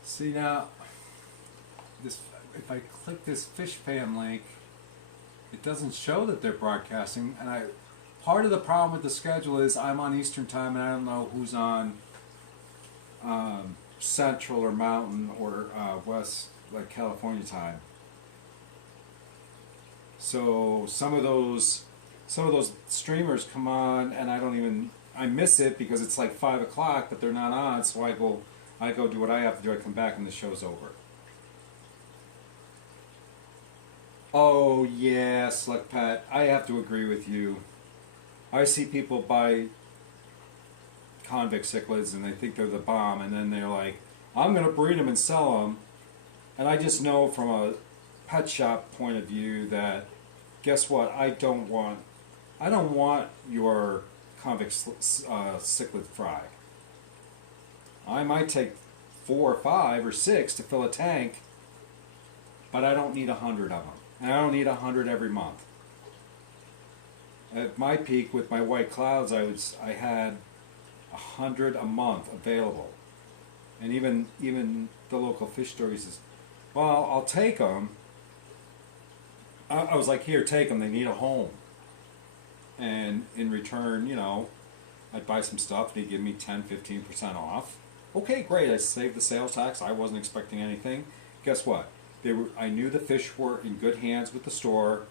See now, this, if I click this fish fan link, it doesn't show that they're broadcasting, and part of the problem with the schedule is I'm on Eastern time and I don't know who's on Central or Mountain or West, like California time. So some of those streamers come on and I miss it because it's like 5 o'clock, but they're not on, so I go do what I have to do. I come back and the show's over. Oh yeah, Slick Pat, I have to agree with you. I see people buy convict cichlids and they think they're the bomb, and then they're like, I'm going to breed them and sell them. And I just know from a pet shop point of view that, guess what, I don't want your convict cichlid fry. I might take 4 or 5 or 6 to fill a tank, but I don't need 100 of them. And I don't need 100 every month. At my peak with my white clouds, I had 100 a month available. And even the local fish store says, well, I'll take them. I was like, here, take them. They need a home. And in return, you know, I'd buy some stuff and he'd give me 10-15% off. Okay, great. I saved the sales tax. I wasn't expecting anything. Guess what? I knew the fish were in good hands with the store,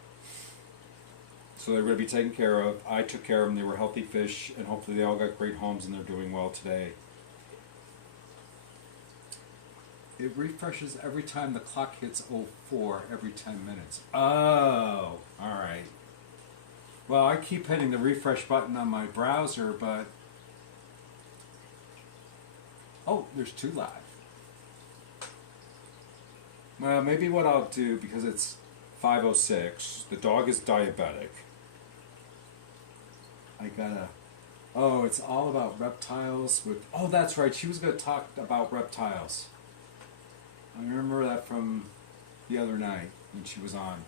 so they were going to be taken care of. I took care of them. They were healthy fish, and hopefully they all got great homes and they're doing well today. It refreshes every time the clock hits 04 every 10 minutes. Oh, alright. Well, I keep hitting the refresh button on my browser, but... Oh, there's 2 live. Well, maybe what I'll do, because it's 5:06, the dog is diabetic. I gotta... Oh, it's all about reptiles with... Oh, that's right, she was going to talk about reptiles. I remember that from the other night. when she was on.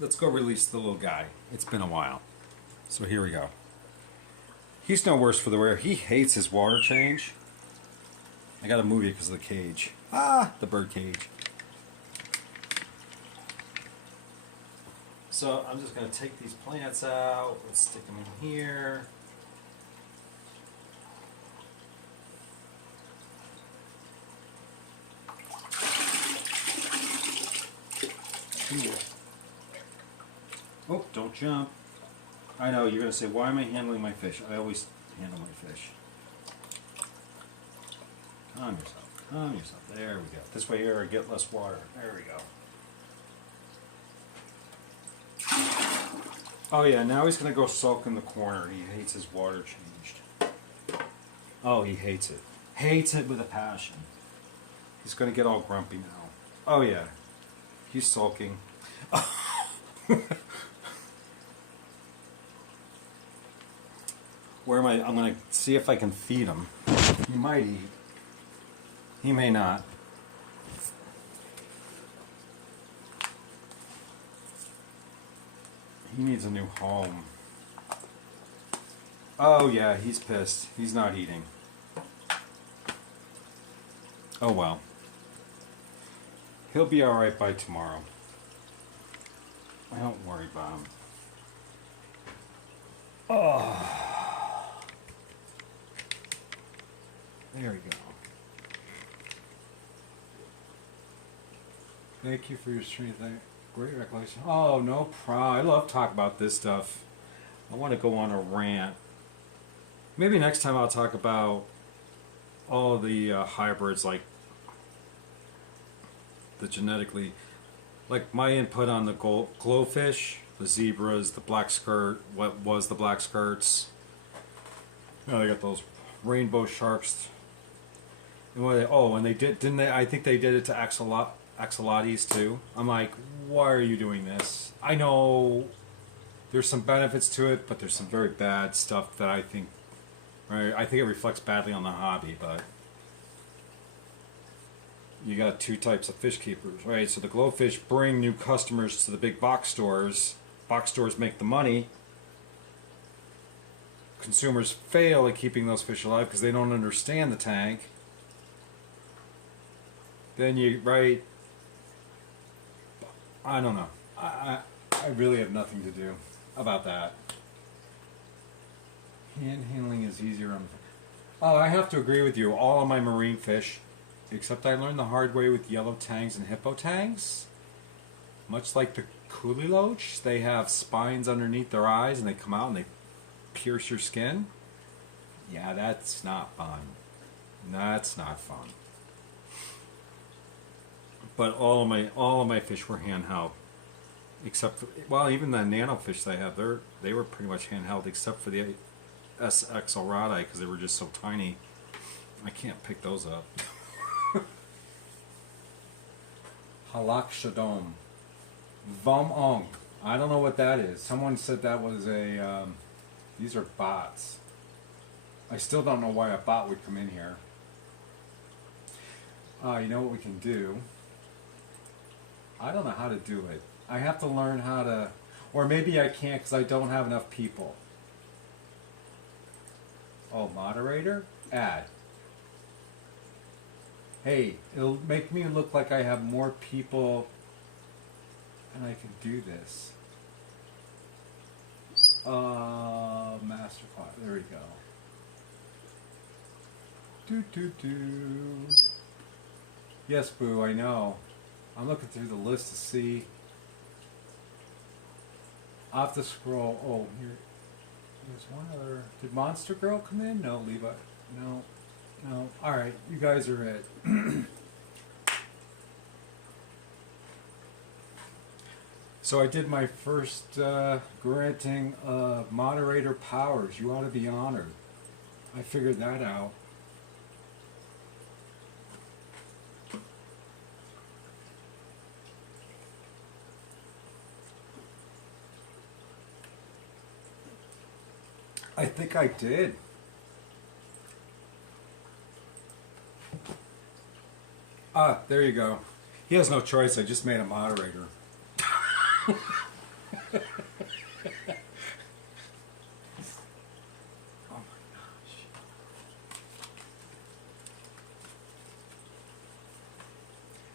Let's go release the little guy. It's been a while. So here we go. He's no worse for the wear. He hates his water change. I gotta move you because of the cage. The bird cage. So I'm just gonna take these plants out. Let's stick them in here. Oh, don't jump. I know, you're going to say, why am I handling my fish? I always handle my fish. Calm yourself. Calm yourself. There we go. This way here I get less water. There we go. Oh yeah, now he's going to go sulk in the corner. He hates his water changed. Oh, he hates it. Hates it with a passion. He's going to get all grumpy now. Oh yeah. He's sulking. Where am I? I'm going to see if I can feed him. He might eat. He may not. He needs a new home. Oh yeah, he's pissed. He's not eating. Oh well. He'll be alright by tomorrow. Don't worry about him. Oh. There we go. Thank you for your strength. Great recollection. Oh, no problem. I love talking about this stuff. I want to go on a rant. Maybe next time I'll talk about all the hybrids, like the genetically, like my input on the glowfish, the zebras, the black skirt, what was the black skirts. Now they got those rainbow sharks. And what and they did, didn't they? I think they did it to axolotls too. I'm like, why are you doing this? I know there's some benefits to it, but there's some very bad stuff that I think, right? I think it reflects badly on the hobby, but you got two types of fish keepers, right? So the glowfish bring new customers to the big box stores. Box stores make the money. Consumers fail at keeping those fish alive because they don't understand the tank. Then you, right? I don't know. I really have nothing to do about that. Hand handling is easier on. Oh, I have to agree with you. All of my marine fish, except I learned the hard way with yellow tangs and hippo tangs. Much like the coolie loach, they have spines underneath their eyes and they come out and they pierce your skin. Yeah, that's not fun. That's not fun. But all of my fish were handheld, except for, well, even the nano fish they have, they were pretty much handheld, except for the SX Elradi because they were just so tiny. I can't pick those up. Halak Shadom, Vom Ong. I don't know what that is. Someone said that was a. These are bots. I still don't know why a bot would come in here. You know what we can do? I don't know how to do it. I have to learn how to, or maybe I can't because I don't have enough people. Oh, moderator? Add. Hey, it'll make me look like I have more people and I can do this. Master class. There we go. Yes, Boo, I know. I'm looking through the list to see. I'll have to scroll. Oh, here. There's one other. Did Monster Girl come in? No, Levi. No. No. Alright, you guys are it. So I did my first granting of moderator powers. You ought to be honored. I figured that out. think I did. Ah, there you go. He has no choice. I just made a moderator. Oh my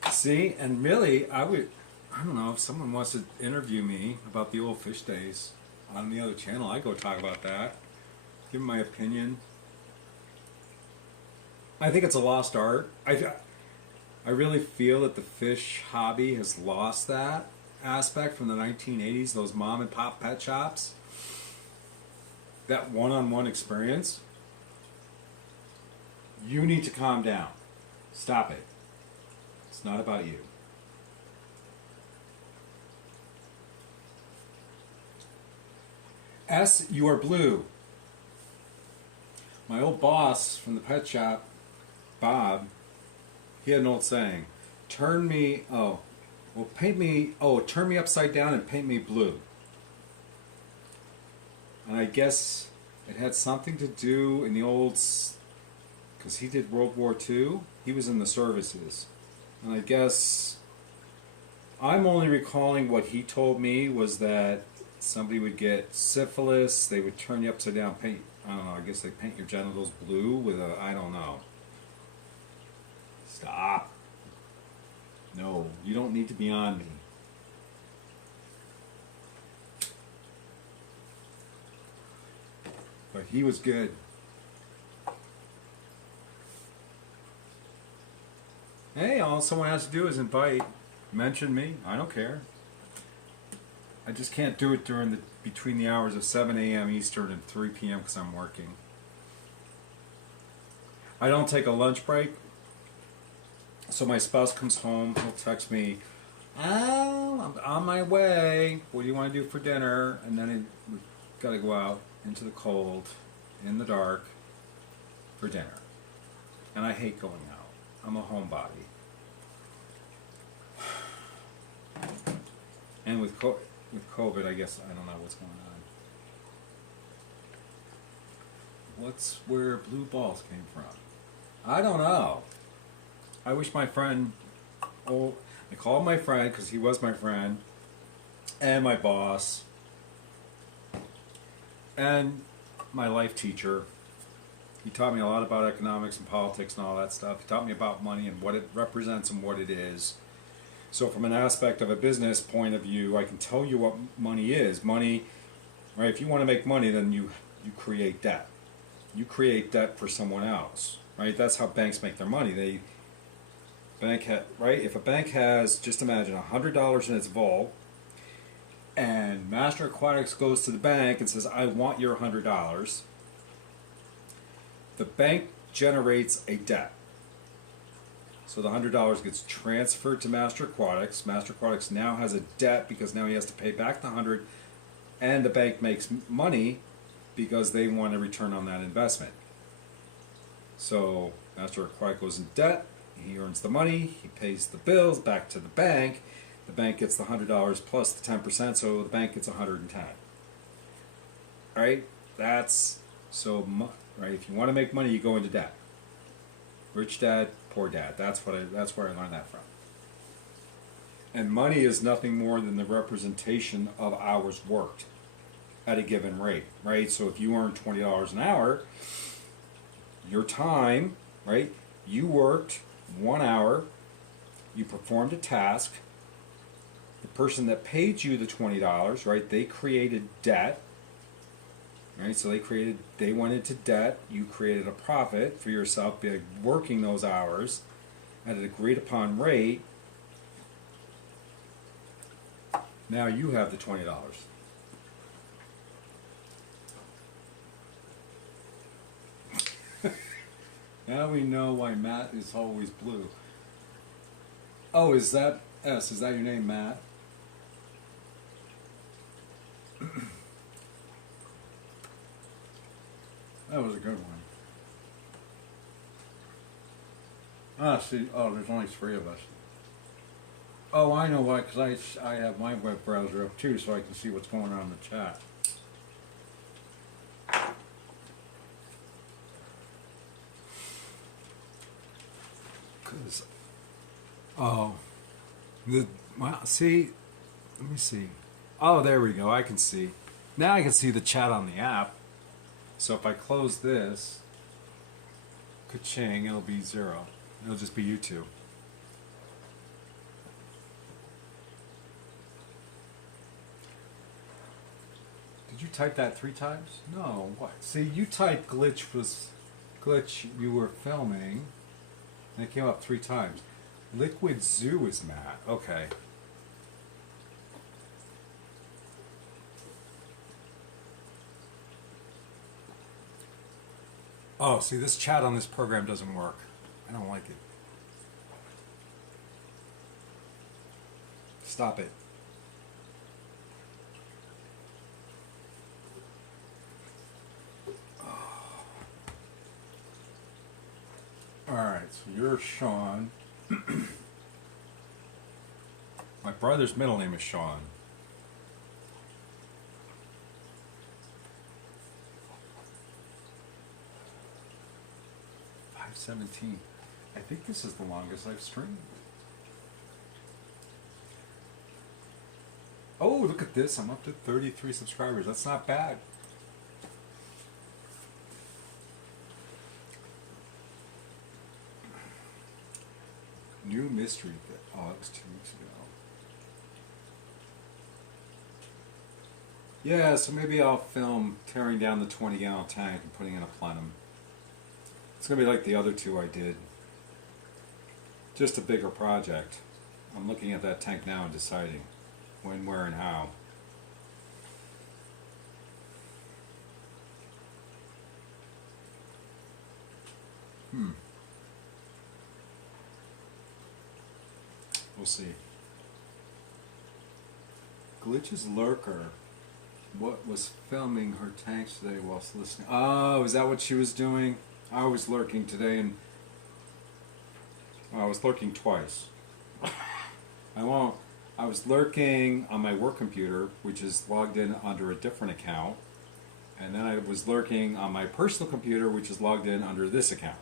gosh. See, and really, I don't know, if someone wants to interview me about the old fish days on the other channel, I go talk about that. Give my opinion. I think it's a lost art. I really feel that the fish hobby has lost that aspect from the 1980s, those mom and pop pet shops. That one-on-one experience. You need to calm down. Stop it. It's not about you. S, you are blue. My old boss from the pet shop, Bob, he had an old saying, turn me upside down and paint me blue. And I guess it had something to do in the old, because he did World War II, he was in the services. And I guess I'm only recalling what he told me was that somebody would get syphilis, they would turn you upside down, paint, I don't know, I guess they paint your genitals blue with a, I don't know. Stop. No, you don't need to be on me. But he was good. Hey, all someone has to do is invite, mention me, I don't care. I just can't do it between the hours of 7 a.m. Eastern and 3 p.m. because I'm working. I don't take a lunch break. So my spouse comes home, he'll text me, oh, I'm on my way. What do you want to do for dinner? And then we've got to go out into the cold, in the dark, for dinner. And I hate going out. I'm a homebody. And with COVID, I guess, I don't know what's going on. What's where blue balls came from? I don't know. I wish my friend, I called my friend because he was my friend, and my boss, and my life teacher. He taught me a lot about economics and politics and all that stuff. He taught me about money and what it represents and what it is. So from an aspect of a business point of view, I can tell you what money is. Money, right? If you want to make money, then you create debt. You create debt for someone else, right? That's how banks make their money. Right? If a bank has, just imagine, $100 in its vault, and Master Aquatics goes to the bank and says, I want your $100, the bank generates a debt. So the $100 gets transferred to Master Aquatics. Master Aquatics now has a debt because now he has to pay back the 100, and the bank makes money because they want a return on that investment. So Master Aquatics goes in debt. He earns the money, he pays the bills back to the bank gets the $100 plus the 10%, so the bank gets 110. Alright? That's, so, right, if you want to make money, you go into debt. Rich dad, poor dad. That's where I learned that from. And money is nothing more than the representation of hours worked at a given rate, right? So if you earn $20 an hour, your time, right, you worked 1 hour, you performed a task, the person that paid you the $20, right, they created debt, right, so they went into debt, you created a profit for yourself by working those hours at an agreed upon rate. Now you have the $20. Now we know why Matt is always blue. Oh, is that S? Is that your name, Matt? That was a good one. Ah, see, oh, there's only 3 of us. Oh, I know why, because I have my web browser up too, so I can see what's going on in the chat. Cause, oh, see, let me see. Oh, there we go. I can see. Now I can see the chat on the app. So if I close this, ka-ching, it'll be 0. It'll just be you two. Did you type that 3 times? No, what? See, you typed glitch you were filming, and it came up 3 times. Liquid Zoo is mad. Okay. Oh, see, this chat on this program doesn't work. I don't like it. Stop it. Alright, so you're Sean. My brother's middle name is Sean. $5.17. I think this is the longest I've streamed. Oh, look at this. I'm up to 33 subscribers. That's not bad. New mystery. Oh, it was 2 weeks ago. Yeah, so maybe I'll film tearing down the 20-gallon tank and putting in a plenum. It's going to be like the other 2 I did. Just a bigger project. I'm looking at that tank now and deciding when, where, and how. We'll see. Glitch's Lurker. What was filming her tanks today whilst listening? Oh, is that what she was doing? I was lurking today, and I was lurking twice. I was lurking on my work computer, which is logged in under a different account, and then I was lurking on my personal computer, which is logged in under this account.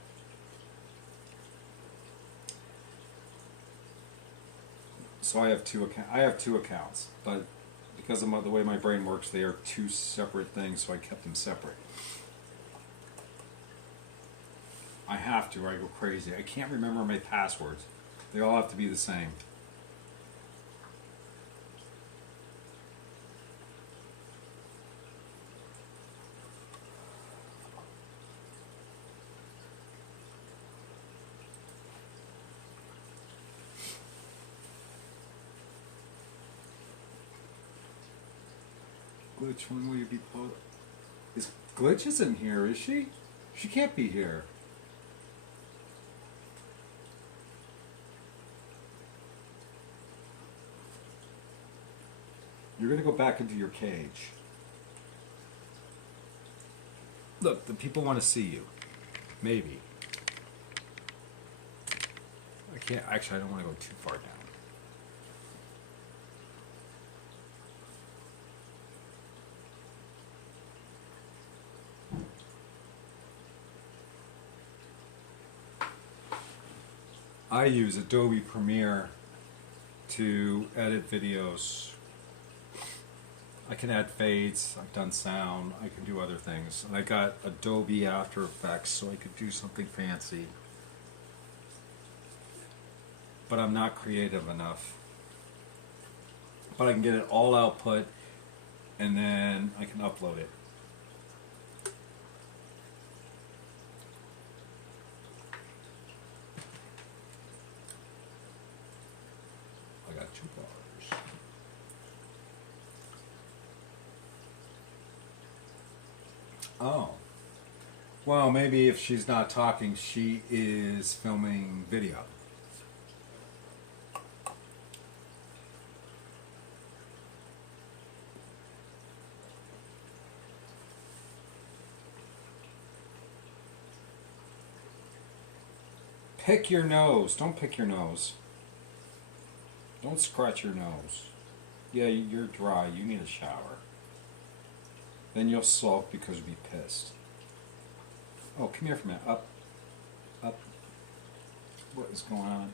So I have two accounts, but because of the way my brain works, they are 2 separate things, so I kept them separate. I have to, or I go crazy. I can't remember my passwords. They all have to be the same. Glitch, when will you be posted? Glitch isn't here, is she? She can't be here. You're going to go back into your cage. Look, the people want to see you. Maybe. I can't, actually I don't want to go too far down. I use Adobe Premiere to edit videos. I can add fades, I've done sound, I can do other things. And I got Adobe After Effects so I could do something fancy. But I'm not creative enough. But I can get it all output and then I can upload it. I got 2 bars. Oh. Well, maybe if she's not talking, she is filming video. Pick your nose. Don't pick your nose. Don't scratch your nose. Yeah, you're dry. You need a shower. Then you'll sulk because you'll be pissed. Oh, come here for a minute. Up. Up. What, is going on.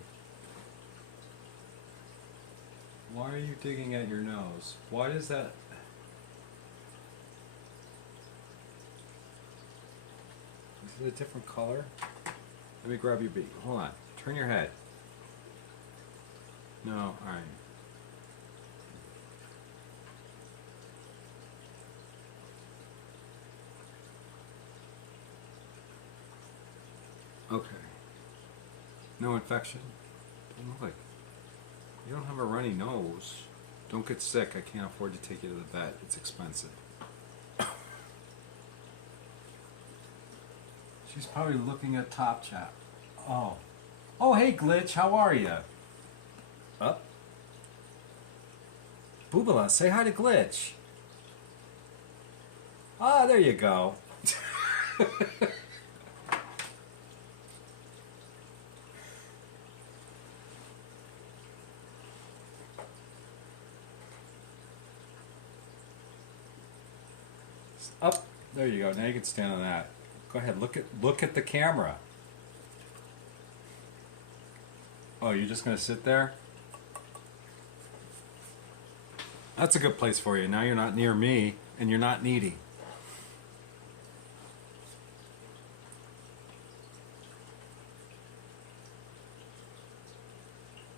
Why are you digging at your nose? Why does that... Is it a different color? Let me grab your beak. Hold on. Turn your head. No, alright. Okay. No infection? Don't look like... You don't have a runny nose. Don't get sick. I can't afford to take you to the vet. It's expensive. She's probably looking at Top Chat. Oh. Oh, hey, Glitch. How are you? Up. Boobala, say hi to Glitch. Ah, there you go. Up. There you go. Now you can stand on that. Go ahead. Look at the camera. Oh, you're just gonna sit there? That's a good place for you. Now you're not near me, and you're not needy.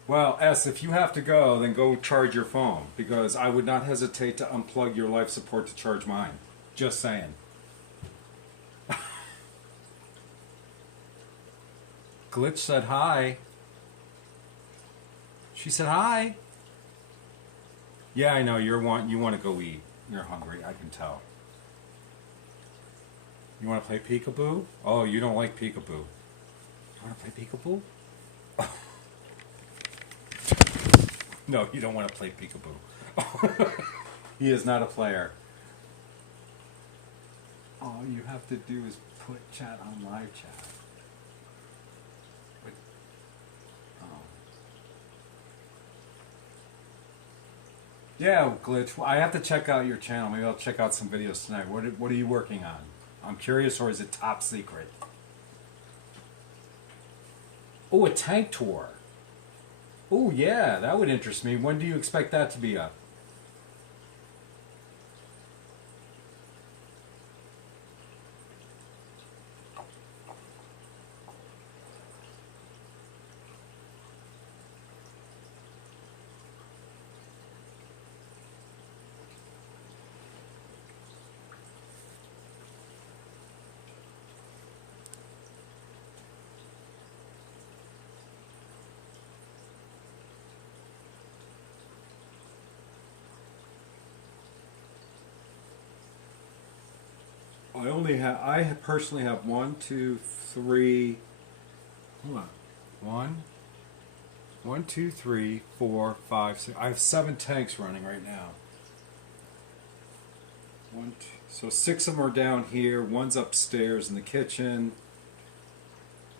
Well, S, if you have to go, then go charge your phone, because I would not hesitate to unplug your life support to charge mine. Just saying. Glitch said hi. She said hi. Yeah, I know. You want to go eat. You're hungry. I can tell. You want to play peekaboo? Oh, you don't like peekaboo. You want to play peekaboo? No, you don't want to play peekaboo. He is not a player. All you have to do is put chat on live chat. But, oh. Yeah, Glitch. I have to check out your channel. Maybe I'll check out some videos tonight. What are you working on? I'm curious, or is it top secret? Oh, a tank tour. Oh, yeah, that would interest me. When do you expect that to be up? I personally have 1, 2, 3, hold on, 1, 2, 3, 4, 5, 6, I have 7 tanks running right now. So 6 of them are down here, 1's upstairs in the kitchen,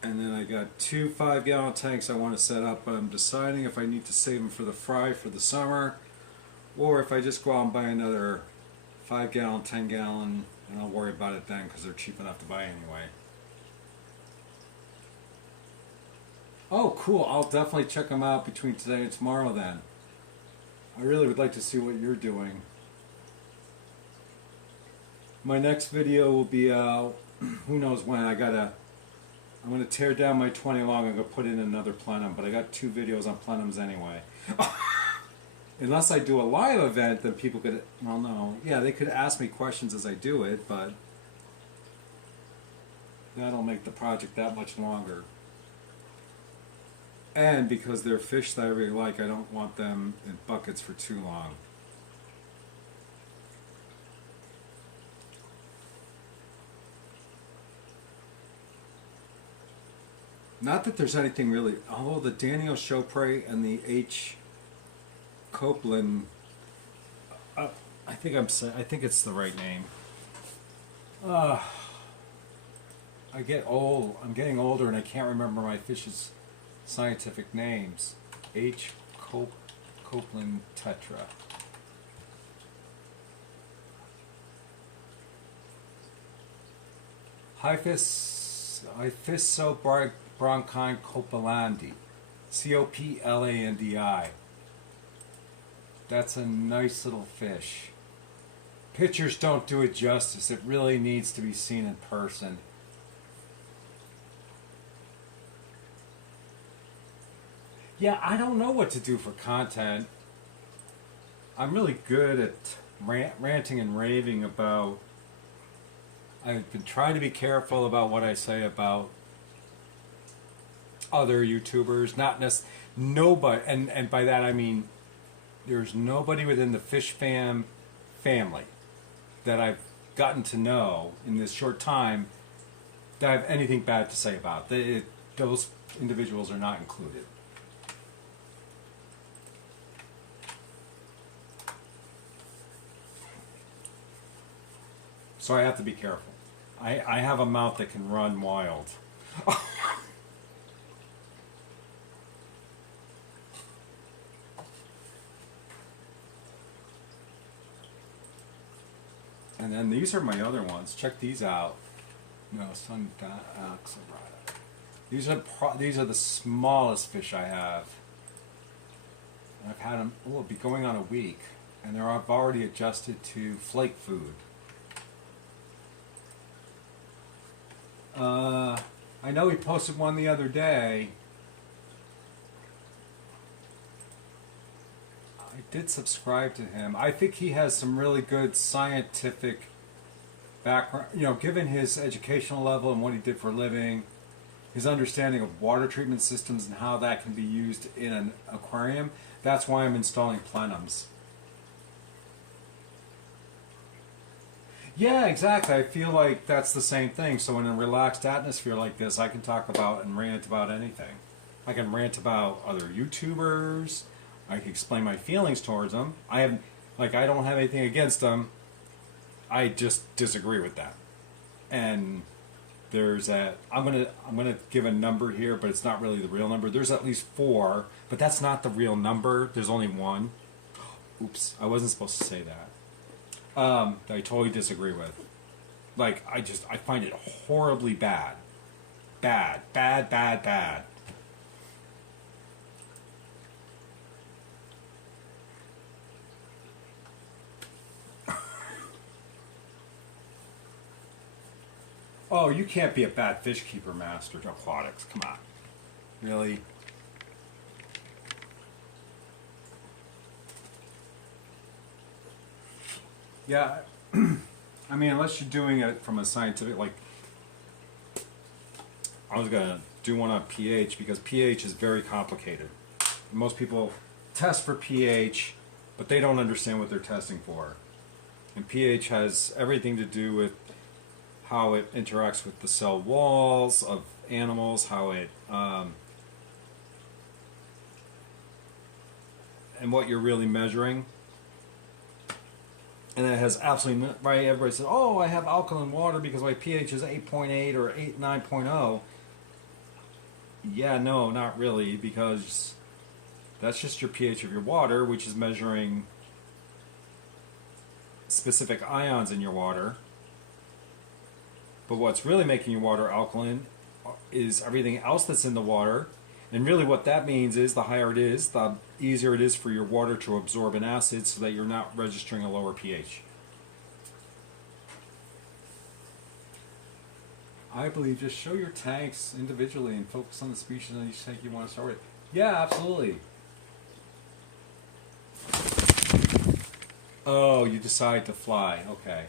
and then I got 2 5-gallon tanks I want to set up, but I'm deciding if I need to save them for the fry for the summer, or if I just go out and buy another 5-gallon, 10-gallon, and I'll worry about it then because they're cheap enough to buy anyway. Oh, cool. I'll definitely check them out between today and tomorrow then. I really would like to see what you're doing. My next video will be out, who knows when. I'm going to tear down my 20 long. I'm going to put in another plenum, but I got 2 videos on plenums anyway. Unless I do a live event, then people could, well, no. Yeah, they could ask me questions as I do it, but that'll make the project that much longer. And because they're fish that I really like, I don't want them in buckets for too long. Not that there's anything really, although the Daniel Chopre and the H. Copeland, I think it's the right name. I get old. I'm getting older, and I can't remember my fish's scientific names. H. Copeland tetra. Hyphus Bronchine copelandi. Coplandi. That's a nice little fish. Pictures don't do it justice. It really needs to be seen in person. Yeah, I don't know what to do for content. I'm really good at ranting and raving about... I've been trying to be careful about what I say about other YouTubers. Not necessarily... Nobody, and by that I mean there's nobody within the Fish Fam family that I've gotten to know in this short time that I have anything bad to say about. Those individuals are not included. So I have to be careful. I have a mouth that can run wild. And then these are my other ones. Check these out. No, sun oxyrata. These are the smallest fish I have. And I've had them. Oh, it'll be going on a week, and I've already adjusted to flake food. I know he posted one the other day. I did subscribe to him. I think he has some really good scientific background. You know, given his educational level and what he did for a living, his understanding of water treatment systems and how that can be used in an aquarium. That's why I'm installing plenums. Yeah, exactly. I feel like that's the same thing. So in a relaxed atmosphere like this, I can talk about and rant about anything. I can rant about other YouTubers. I can explain my feelings towards them. I don't have anything against them. I just disagree with that. And there's I'm gonna give a number here, but it's not really the real number. There's at least 4, but that's not the real number. There's only 1. Oops, I wasn't supposed to say that. That I totally disagree with. Like, I find it horribly bad. Bad. Oh, you can't be a bad fish keeper, Master Aquatics. Come on. Really? Yeah, I mean, unless you're doing it from a scientific, like, I was going to do one on pH because pH is very complicated. Most people test for pH, but they don't understand what they're testing for. And pH has everything to do with how it interacts with the cell walls of animals, how it, and what you're really measuring. And it has absolutely, right, everybody says, oh, I have alkaline water because my pH is 8.8 or 9.0. Yeah, no, not really, because that's just your pH of your water, which is measuring specific ions in your water. But what's really making your water alkaline is everything else that's in the water. And really what that means is the higher it is, the easier it is for your water to absorb an acid so that you're not registering a lower pH. I believe just show your tanks individually and focus on the species on each tank you want to start with. Yeah, absolutely. Oh, you decide to fly. Okay.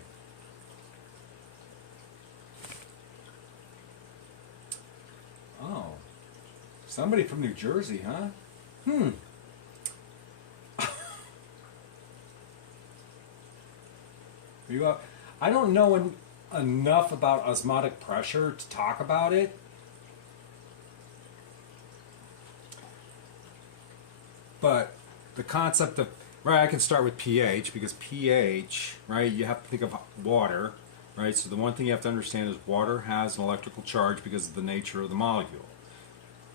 Oh. Somebody from New Jersey, huh? I don't know enough about osmotic pressure to talk about it. But the concept of, right, I can start with pH because pH, right, you have to think of water, right? So the one thing you have to understand is water has an electrical charge because of the nature of the molecule.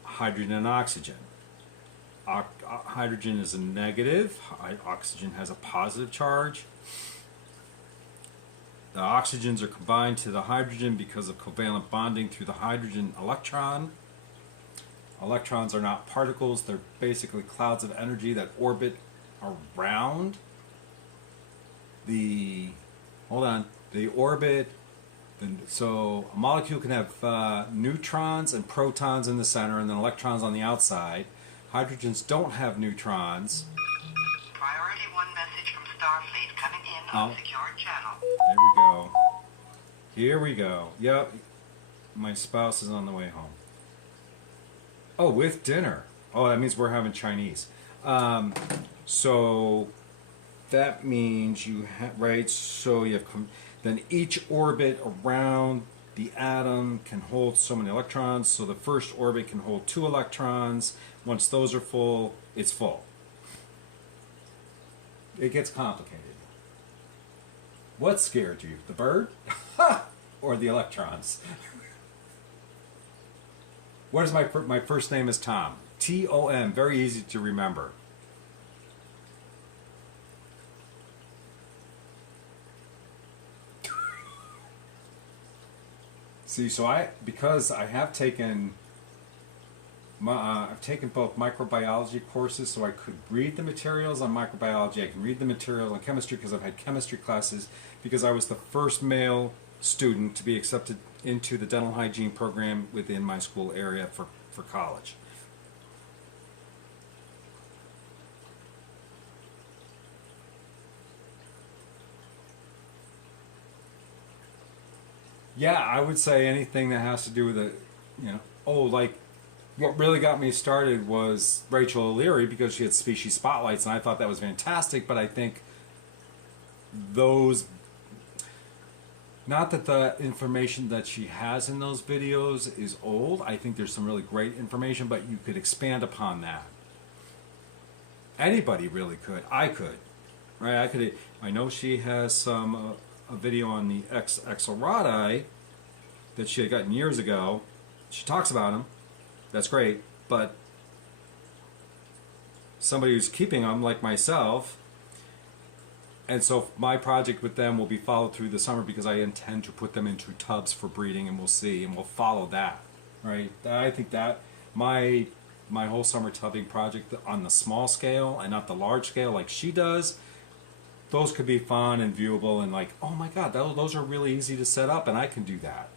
Hydrogen and oxygen. Hydrogen is a negative, oxygen has a positive charge. The oxygens are combined to the hydrogen because of covalent bonding through the hydrogen electron. Electrons are not particles, they're basically clouds of energy that orbit around the, they orbit, so a molecule can have neutrons and protons in the center and then electrons on the outside. Hydrogens don't have neutrons. Priority 1 message from Starfleet coming in on secured channel. There we go. Here we go. Yep. My spouse is on the way home. Oh, with dinner. Oh, that means we're having Chinese. So that means you have, right, so you have, then each orbit around the atom can hold so many electrons. So the first orbit can hold 2 electrons. Once those are full, it's full. It gets complicated. What scared you? The bird? Or the electrons? What is my first name is Tom. T-O-M. Very easy to remember. See, so because I have taken I've taken both microbiology courses, so I could read the materials on microbiology. I can read the material on chemistry because I've had chemistry classes, because I was the first male student to be accepted into the dental hygiene program within my school area for college. Yeah, I would say anything that has to do with it, like what really got me started was Rachel O'Leary, because she had species spotlights and I thought that was fantastic, but I think those, not that the information that she has in those videos is old, I think there's some really great information, but you could expand upon that. Anybody really could. I could. Right? I know she has some a video on the Axolotl that she had gotten years ago. She talks about them. That's great, but somebody who's keeping them, like myself, and so my project with them will be followed through the summer, because I intend to put them into tubs for breeding, and we'll see, and we'll follow that, right? I think that my whole summer tubbing project on the small scale and not the large scale like she does, those could be fun and viewable, and like, oh my god, those are really easy to set up, and I can do that.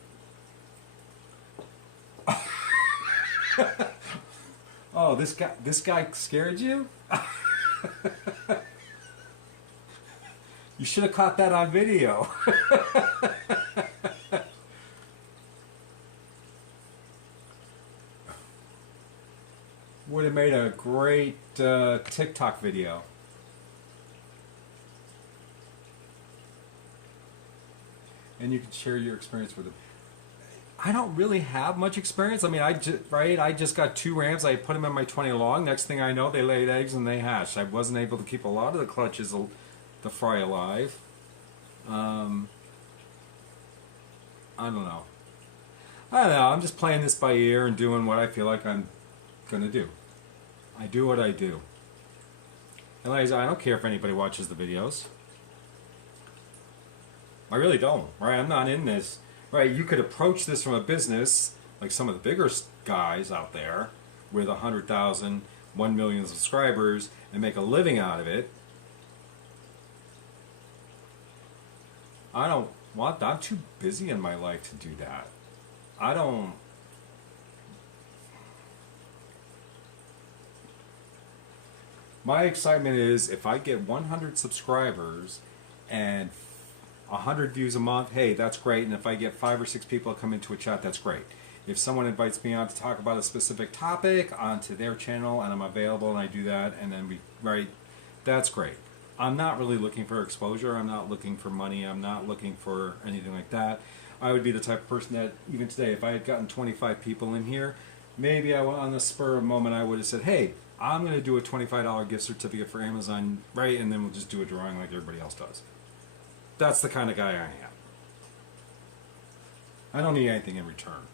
Oh, this guy scared you? You should have caught that on video. Would have made a great TikTok video. And you could share your experience with him. I don't really have much experience. I mean, I just got 2 rams. I put them in my 20 long. Next thing I know, they laid eggs and they hatched. I wasn't able to keep a lot of the clutches, the fry alive. I don't know. I'm just playing this by ear and doing what I feel like I'm gonna do. I do what I do. And ladies, I don't care if anybody watches the videos. I really don't. Right? I'm not in this. Right, you could approach this from a business, like some of the bigger guys out there, with 100,000, 1 million subscribers, and make a living out of it. I don't want that. I'm too busy in my life to do that. I don't... My excitement is if I get 100 subscribers and 100 views a month, hey, that's great. And if I get 5 or 6 people come into a chat, that's great. If someone invites me on to talk about a specific topic onto their channel and I'm available and I do that, and then that's great. I'm not really looking for exposure. I'm not looking for money. I'm not looking for anything like that. I would be the type of person that, even today, if I had gotten 25 people in here, maybe on the spur of the moment I would have said, hey, I'm going to do a $25 gift certificate for Amazon, right? And then we'll just do a drawing like everybody else does. That's the kind of guy I am. I don't need anything in return.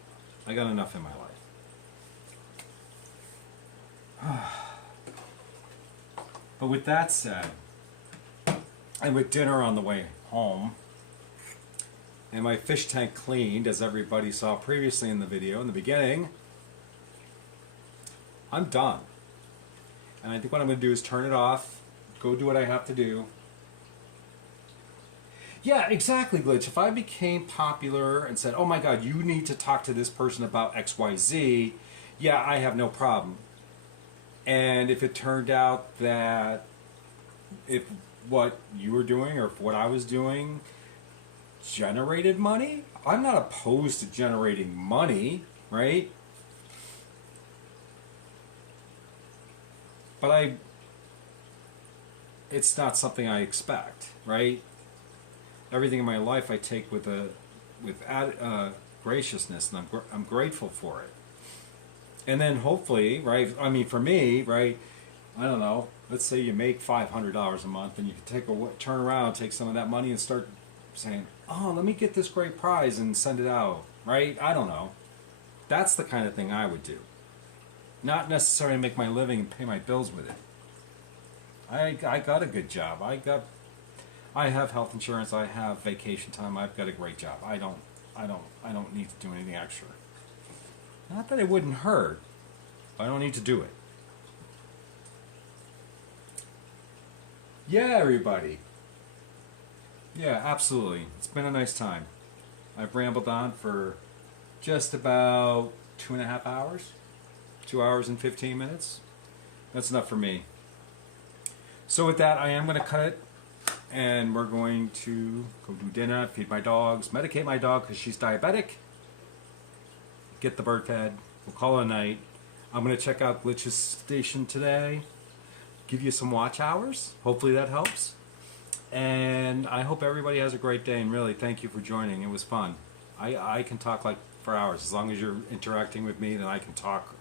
I got enough in my life. But with that said, and with dinner on the way home, and my fish tank cleaned, as everybody saw previously in the video in the beginning, I'm done. And I think what I'm going to do is turn it off, go do what I have to do. Yeah, exactly, Glitch. If I became popular and said, oh my god, you need to talk to this person about XYZ, yeah, I have no problem. And if it turned out that if what you were doing or if what I was doing generated money, I'm not opposed to generating money, right? But it's not something I expect, right? Everything in my life I take with graciousness, and I'm grateful for it. And then hopefully, right? I mean, for me, right? I don't know. Let's say you make $500 a month, and you can turn around, take some of that money, and start saying, "Oh, let me get this great prize and send it out." Right? I don't know. That's the kind of thing I would do. Not necessarily make my living and pay my bills with it. I got a good job. I have health insurance. I have vacation time. I've got a great job. I don't need to do anything extra. Not that it wouldn't hurt, but I don't need to do it. Yeah, everybody. Yeah, absolutely. It's been a nice time. I've rambled on for just about 2.5 hours. 2 hours and 15 minutes. That's enough for me. So with that, I am going to cut it. And we're going to go do dinner, feed my dogs, medicate my dog because she's diabetic. Get the bird fed. We'll call it a night. I'm going to check out Glitch's station today. Give you some watch hours. Hopefully that helps. And I hope everybody has a great day. And really, thank you for joining. It was fun. I can talk like for hours. As long as you're interacting with me, then I can talk.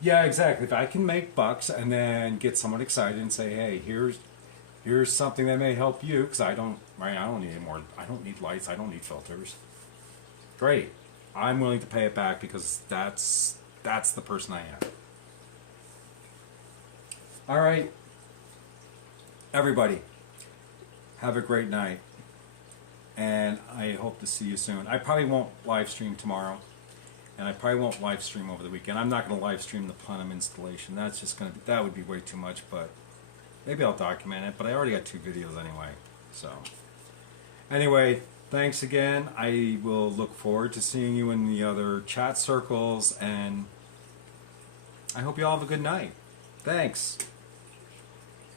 Yeah, exactly. If I can make bucks and then get someone excited and say, "Hey, here's something that may help you," because I don't need any more. I don't need lights. I don't need filters. Great. I'm willing to pay it back because that's the person I am. All right, everybody, have a great night, and I hope to see you soon. I probably won't live stream tomorrow. And I probably won't live stream over the weekend. I'm not going to live stream the plenum installation. That's just going to be, that would be way too much, but maybe I'll document it. But I already got 2 videos anyway. So, anyway, thanks again. I will look forward to seeing you in the other chat circles, and I hope you all have a good night. Thanks.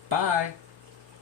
Bye.